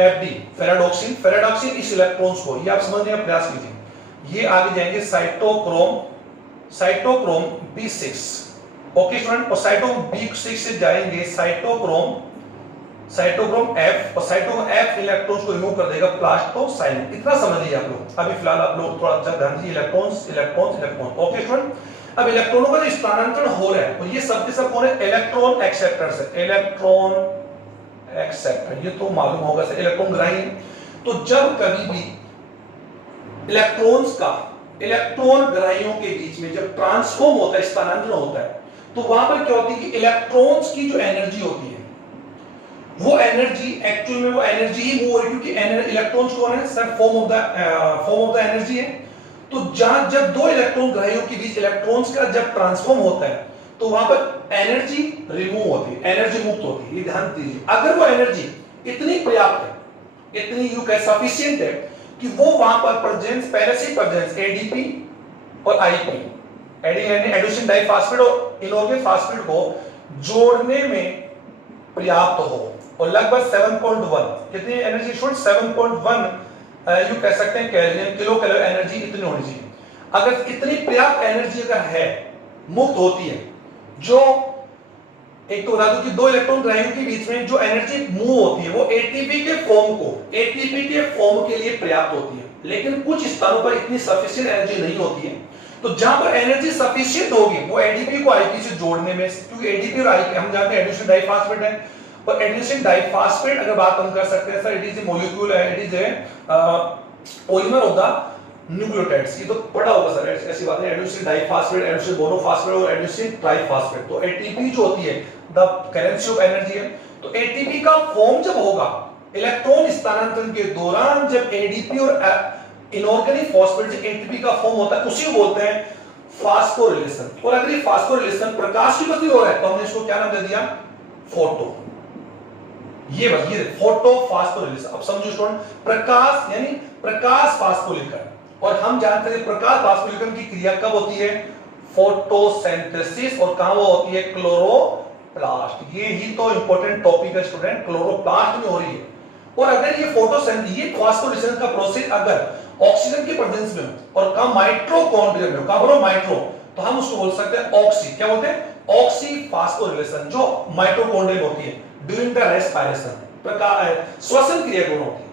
Fd फेराडॉक्सिन, फेराडॉक्सिन इस इलेक्ट्रॉन्स को, ये आप समझने का प्रयास कीजिए, ये आगे जाएंगे cytochrome, cytochrome B6, okay student, और साइटोक्रोम B6 से जाएंगे साइटोक्रोम, साइटोक्रोम F, और साइटोक्रोम F इलेक्ट्रॉन्स को रिमूव कर देगा प्लास्टोसाइलिन। इतना समझ लीजिए आप लोग। अभी फिलहाल आप लोग थोड़ा अच्छा ध्यान दीजिए, electrons electrons electron, okay student. अब इलेक्ट्रॉनों का जो स्थानांतरण हो रहा है और ये सब के सब कौन है, इलेक्ट्रॉन एक्सेप्टर्स है, इलेक्ट्रॉन एक्सेप्टर, ये तो मालूम होगा सर, इलेक्ट्रॉन ग्राही। तो जब कभी भी इलेक्ट्रॉन्स का इलेक्ट्रॉन ग्राहियों के बीच में जब ट्रांसफॉर्म होता है, स्थानांतरण होता है, तो वहां पर क्या होती है कि इलेक्ट्रॉन्स की जो एनर्जी होती है वो एनर्जी एक्चुअल में वो एनर्जी ही मूव हो रही है, क्योंकि इलेक्ट्रॉन्स कौन है sir, form of the energy है। तो जब दो इलेक्ट्रॉन ग्राहियों के बीच इलेक्ट्रॉन्स का जब ट्रांसफॉर्म होता है तो वहां पर एनर्जी रिमूव होती है, एनर्जी मुक्त होती है। ये ध्यान दीजिए, अगर वो एनर्जी इतनी पर्याप्त है, इतनी यू कैन सफिशिएंट है कि वो वहां पर प्रेजेंस, पहले से प्रेजेंस एडीपी और आईपी, एडिशन डाइफॉस्फेट और इनऑर्गेनिक फॉस्फेट को जोड़ने में पर्याप्त हो, और लगभग 7.1 कितनी एनर्जी स्टूडेंट, 7.1 यू कह सकते हैं केल्विन, किलो कैलोरी एनर्जी इतनी होनी चाहिए। अगर इतनी पर्याप्त एनर्जी अगर है, मुक्त होती है, जो एक तो बता दूं कि दो इलेक्ट्रॉन ग्राहियों के बीच में जो एनर्जी मूव होती है वो एटीपी के फॉर्म के लिए पर्याप्त होती है, लेकिन कुछ स्थानों पर इतनी सफिशिएंट एनर्जी नहीं होती है। तो जहां पर एनर्जी सफिशिएंट होगी वो एडीपी को आईपी से जोड़ने में, क्योंकि एडीपी और आईपी हम जानते हैं एडिशन डाइफॉस्फेट है, और एडिशन डाइफॉस्फेट अगर बात हम कर सकते हैं sir, it is a molecule है, it is a polymer of the nucleotides. ये तो पढ़ा होगा सर, ऐसी बात है, एडिशन डाइफॉस्फेट, एडिशन मोनोफॉस्फेट और एडिशन ट्राइफॉस्फेट। तो एटीपी जो होती है द करेंसी ऑफ एनर्जी है। तो एटीपी का फॉर्म जब होगा इलेक्ट्रॉन स्थानांतरण के दौरान, जब एडीपी और इनऑर्गेनिक फॉस्फेट से एटीपी का फॉर्म होता है, उसी को बोलते हैं फास्फोरिलेशन। और अगर ये फास्फोरिलेशन प्रकाश की गति हो रहा है तो हमने इसको क्या नाम दे दिया, फोटो। ये बस ये फोटो फास्फोरिलेशन। अब समझो स्टूडेंट, प्रकाश यानी प्रकाश फास्फोलिकरण, और हम जानते हैं प्रकाश फास्फोलिकरण की क्रिया कब होती है, फोटोसिंथेसिस, और कहां वो होती है, क्लोरोप्लास्ट। ये ही तो इंपॉर्टेंट टॉपिक है स्टूडेंट, क्लोरोप्लास्ट में हो रही है। और अगर ये फोटोसिंथेसिस, ये फास्फोरिलेशन का प्रोसेस अगर ऑक्सीजन की प्रेजेंस में हो और कम माइटोकॉन्ड्रिया में हो, कहां पर माइट्रो, तो हम उसको बोल सकते हैं ऑक्सी, क्या बोलते हैं, ऑक्सी फास्फोरिलेशन, जो माइटोकॉन्ड्रिया में होती है ड्यूरिंग द रेस्पिरेशन, श्वसन क्रिया गुण होती है।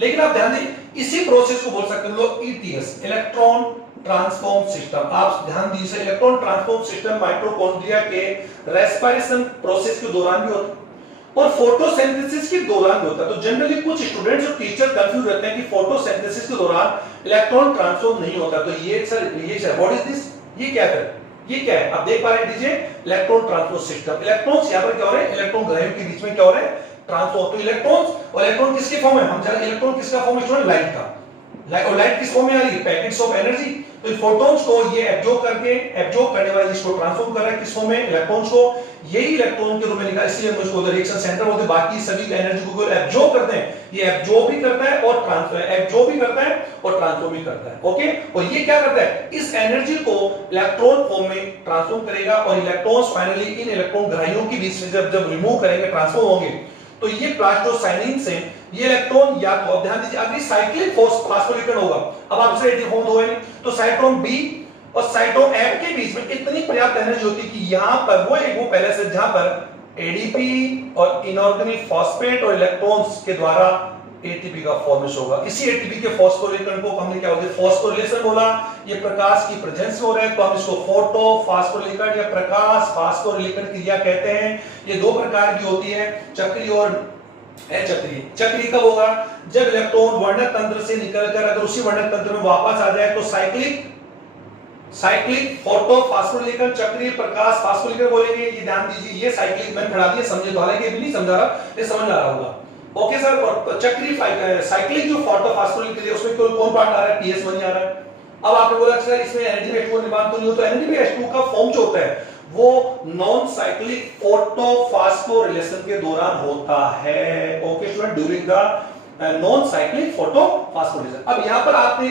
लेकिन आप ध्यान दें, इसी प्रोसेस को बोल सकते हैं हम लोग ईटीएस, इलेक्ट्रॉन ट्रांसफॉर्म सिस्टम। आप ध्यान दीजिए, इलेक्ट्रॉन ट्रांसफॉर्म सिस्टम माइटोकॉन्ड्रिया के रेस्पिरेशन प्रोसेस के दौरान भी होता है और फोटोसिंथेसिस के दौरान भी होता है। तो जनरली कुछ स्टूडेंट्स और टीचर कंफ्यूज रहते हैं कि फोटोसिंथेसिस के दौरान इलेक्ट्रॉन ट्रांसफॉर्म नहीं होता। तो ये सर व्हाट इज दिस, ये क्या है, ये क्या है? आप देख पा रहे हैं, दीजिए इलेक्ट्रॉन ट्रांसफर सिस्टम। इलेक्ट्रॉन्स यहां पर क्या हो रहे हैं, इलेक्ट्रॉन ग्राहियों के बीच में क्या हो रहा है, ट्रांसफर। तो इलेक्ट्रॉन्स और इलेक्ट्रॉन किसके फॉर्म में, हम जान इलेक्ट्रॉन किसका फॉर्म है, लाइट का। और लाइट किस फॉर्म में आ रही है, पैकेट्स ऑफ एनर्जी। तो इन फोटॉन्स को ये एब्जॉर्ब करने वाले इसको ट्रांसफॉर्म कर रहा है किस फॉर्म में, इलेक्ट्रॉन्स को। यही इलेक्ट्रॉन के रूप में लिखा है, इसलिए हम इसको रिएक्शन सेंटर बोलते हैं। बाकी सभी एनर्जी को एब्जॉर्ब करते हैं, ये एब्जॉर्ब भी करता है और ट्रांसफॉर्म भी करता है। ओके, और ये क्या करता है, इस एनर्जी को इलेक्ट्रॉन फॉर्म में ट्रांसफॉर्म करेगा और इलेक्ट्रॉन्स फाइनली इन इलेक्ट्रॉन ग्राहियों के बीच में जब रिमूव करेंगे, ट्रांसफॉर्म होंगे, तो ये प्लास्टोसाइनिन से ये इलेक्ट्रॉन, या तो आप ध्यान दीजिए, अगर साइक्लिक फास्फोलिपिड होगा, अब आपसे एटीपी फॉर्म होगा नहीं, तो साइटोन बी और साइटोन एफ के बीच में इतनी पर्याप्त एनर्जी होती है कि यहां पर वो पहले से जहां पर एडीपी और इनऑर्गेनिक फॉस्फेट और इलेक्ट्रॉन्स के द्वारा एटीपी का फॉर्मेशन होगा। इसी एटीपी के फास्फोलिपिड को हमने क्या बोलते हैं, फास्फोरिलेशन बोला। ये प्रकाश की प्रेजेंस में हो रहा है, तो हम इसको फोटो फास्फोलिपिड या प्रकाश फास्फोरिलेशन क्रिया कहते हैं। ये दो प्रकार की होती है, चक्रीय और अचक्रीय। चक्रीय कब होगा, जब इलेक्ट्रॉन वर्णक तंत्र से निकलकर अगर उसी वर्णक तंत्र में वापस आ जाए तो साइक्लिक फोटो फास्फोरिलेशन, चक्रीय प्रकाश फास्फोरिलेशन बोलेंगे। ये ध्यान दीजिए, ये साइक्लिक मैंने पढ़ा दिया, समझे तो, हालांकि ये भी नहीं समझा रहा, ये समझ आ रहा होगा। ओके सर, और चक्रीय साइक्लिक जो फोटो फास्फोरिलेशन है उसमें कौन पार्ट आ रहा है, PS1 आ रहा है। अब आपने बोला सर इसमें एनर्जी में H2 निर्माण तो नहीं होता, एनर्जी में H2 का फॉर्म जो होता है वो नॉन साइक्लिक फोटोफॉस्फोरिलेशन के दौरान होता है। Okay student, during the non cyclic photophosphorylation. अब यहां पर आपने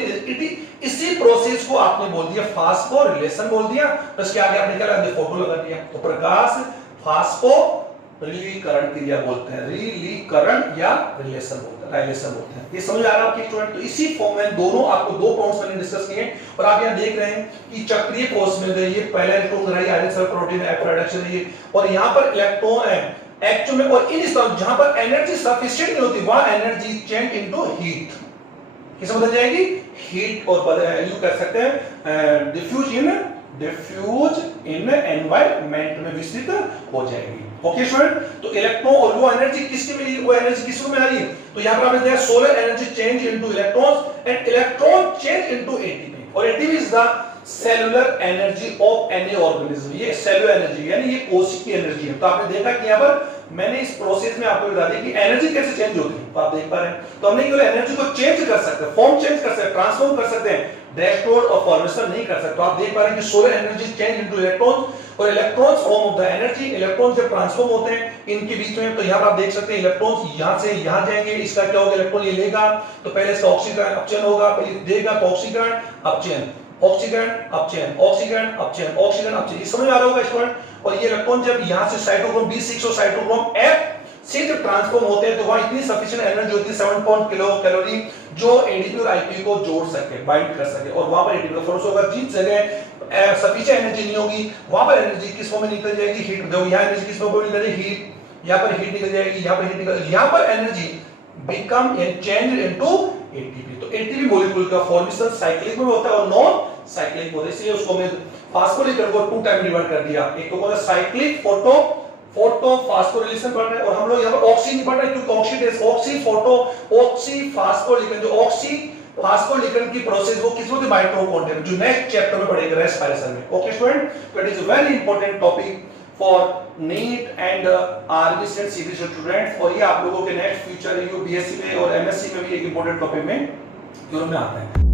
इसी प्रोसेस को आपने बोल दिया फास्फोरिलेशन बोल दिया, तो इसके आगे आपने क्या लगा दिया, फोटो लगा दिया। तो प्रकाश फास्फोरिलीकरण क्रिया बोलते हैं, रिलीकरण या रिलेशन बोलते हैं, राइलेशन बोलते हैं। ये समझ आ रहा है आपके स्टूडेंट? तो इसी फॉर्म में दोनों आपको दो पॉइंट्स मैंने डिस्कस किए और आप यहां देख रहे हैं कि चक्रीय कोष में ये पहला इलेक्ट्रॉन ग्राही iron sulphur protein F reduction है ये, और यहां पर इलेक्ट्रॉन है एक्चुअल में, और इन स्थान जहां पर एनर्जी सफिशिएंट नहीं होती वहां एनर्जी चेंज इनटू हीट, किस बदल जाएगी, हीट, और यू कह सकते हैं डिफ्यूज इन एनवायरनमेंट में विस्तृत हो जाएगी। ओके स्टूडेंट, तो इलेक्ट्रॉन और वो एनर्जी किसके में, वो एनर्जी किस रूप में आ रही है, तो यहां पर आपने देखा solar energy change into electrons and electron change into ATP, और ATP is the cellular energy of any organism. ये सेलुलर एनर्जी यानी ये कोशिकीय एनर्जी है। तो आपने देखा कि यहां पर मैंने इस प्रोसेस में आपको बता दिया कि एनर्जी कैसे चेंज होती है, तो आप देख पा रहे हैं। तो हमने केवल एनर्जी को चेंज कर सकते हैं, फॉर्म चेंज कर सकते हैं, ट्रांसफॉर्म कर सकते हैं, डैशबोर्ड और फॉर्मेशन नहीं कर सकते। तो आप देख पा रहे हैं कि solar energy change into electrons और electrons form of the energy. Electrons जब ट्रांसफॉर्म होते हैं इनके बीच में, तो यहां पर आप देख सकते हैं इलेक्ट्रॉन्स यहां से यहां जाएंगे, इसका क्या होगा, इलेक्ट्रॉन ये लेगा तो पहले इसका ऑक्सीकरण अपचयन होगा, पहले देगा तो ऑक्सीकरण अपचयन, ऑक्सीकरण अपचयन, ऑक्सीकरण अपचयन, ऑक्सीकरण अपचयन, ये समझ आ रहा होगा स्टूडेंट। और ये इलेक्ट्रॉन जब यहां से साइटोक्रोम B6 और साइटोक्रोम F से जब ट्रांसफॉर्म होते हैं तो वहां इतनी सफिशिएंट एनर्जी होती है 7 किलो कैलोरी जो एडीपी और आईपी को जोड़ सके, बाइंड कर सके, और वहां पर एडीपी का फोर्स होगा। जिस जगह सफिशिएंट एनर्जी नहीं होगी वहां पर एनर्जी किस फॉर्म में निकल जाएगी, हीट। देखो यहां एनर्जी किस फॉर्म में निकल जाएगी, हीट, यहां पर हीट निकल जाएगी, यहां पर हीट निकल, यहां पर energy become and change into ATP. तो एटीपी मॉलिक्यूल का फॉर्मेशन साइक्लिक में होता है और नॉन साइक्लिक होता है, इसलिए उसको मैं फास्फोरिलेशन को 2 टाइम डिवाइड कर दिया। एक तो बोला साइक्लिक फोटो फास्फोरिलेशन पढ़ रहे हैं, और हम लोग यहां पर ऑक्सी नहीं पढ़ रहे क्योंकि ऑक्सी फास्फोरिलेशन, जो ऑक्सी फास्फोरिलेशन की प्रोसेस वो किस में माइटोकॉन्ड्रिया में, जो नेक्स्ट चैप्टर में पढ़ेंगे रेस्पिरेशन में। ओके स्टूडेंट, तो it is a very important topic for neat and army state CB students, और ये आप लोगों के नेक्स्ट फ्यूचर बीएससी में और एमएससी में भी एक इंपॉर्टेंट टॉपिक में आता है।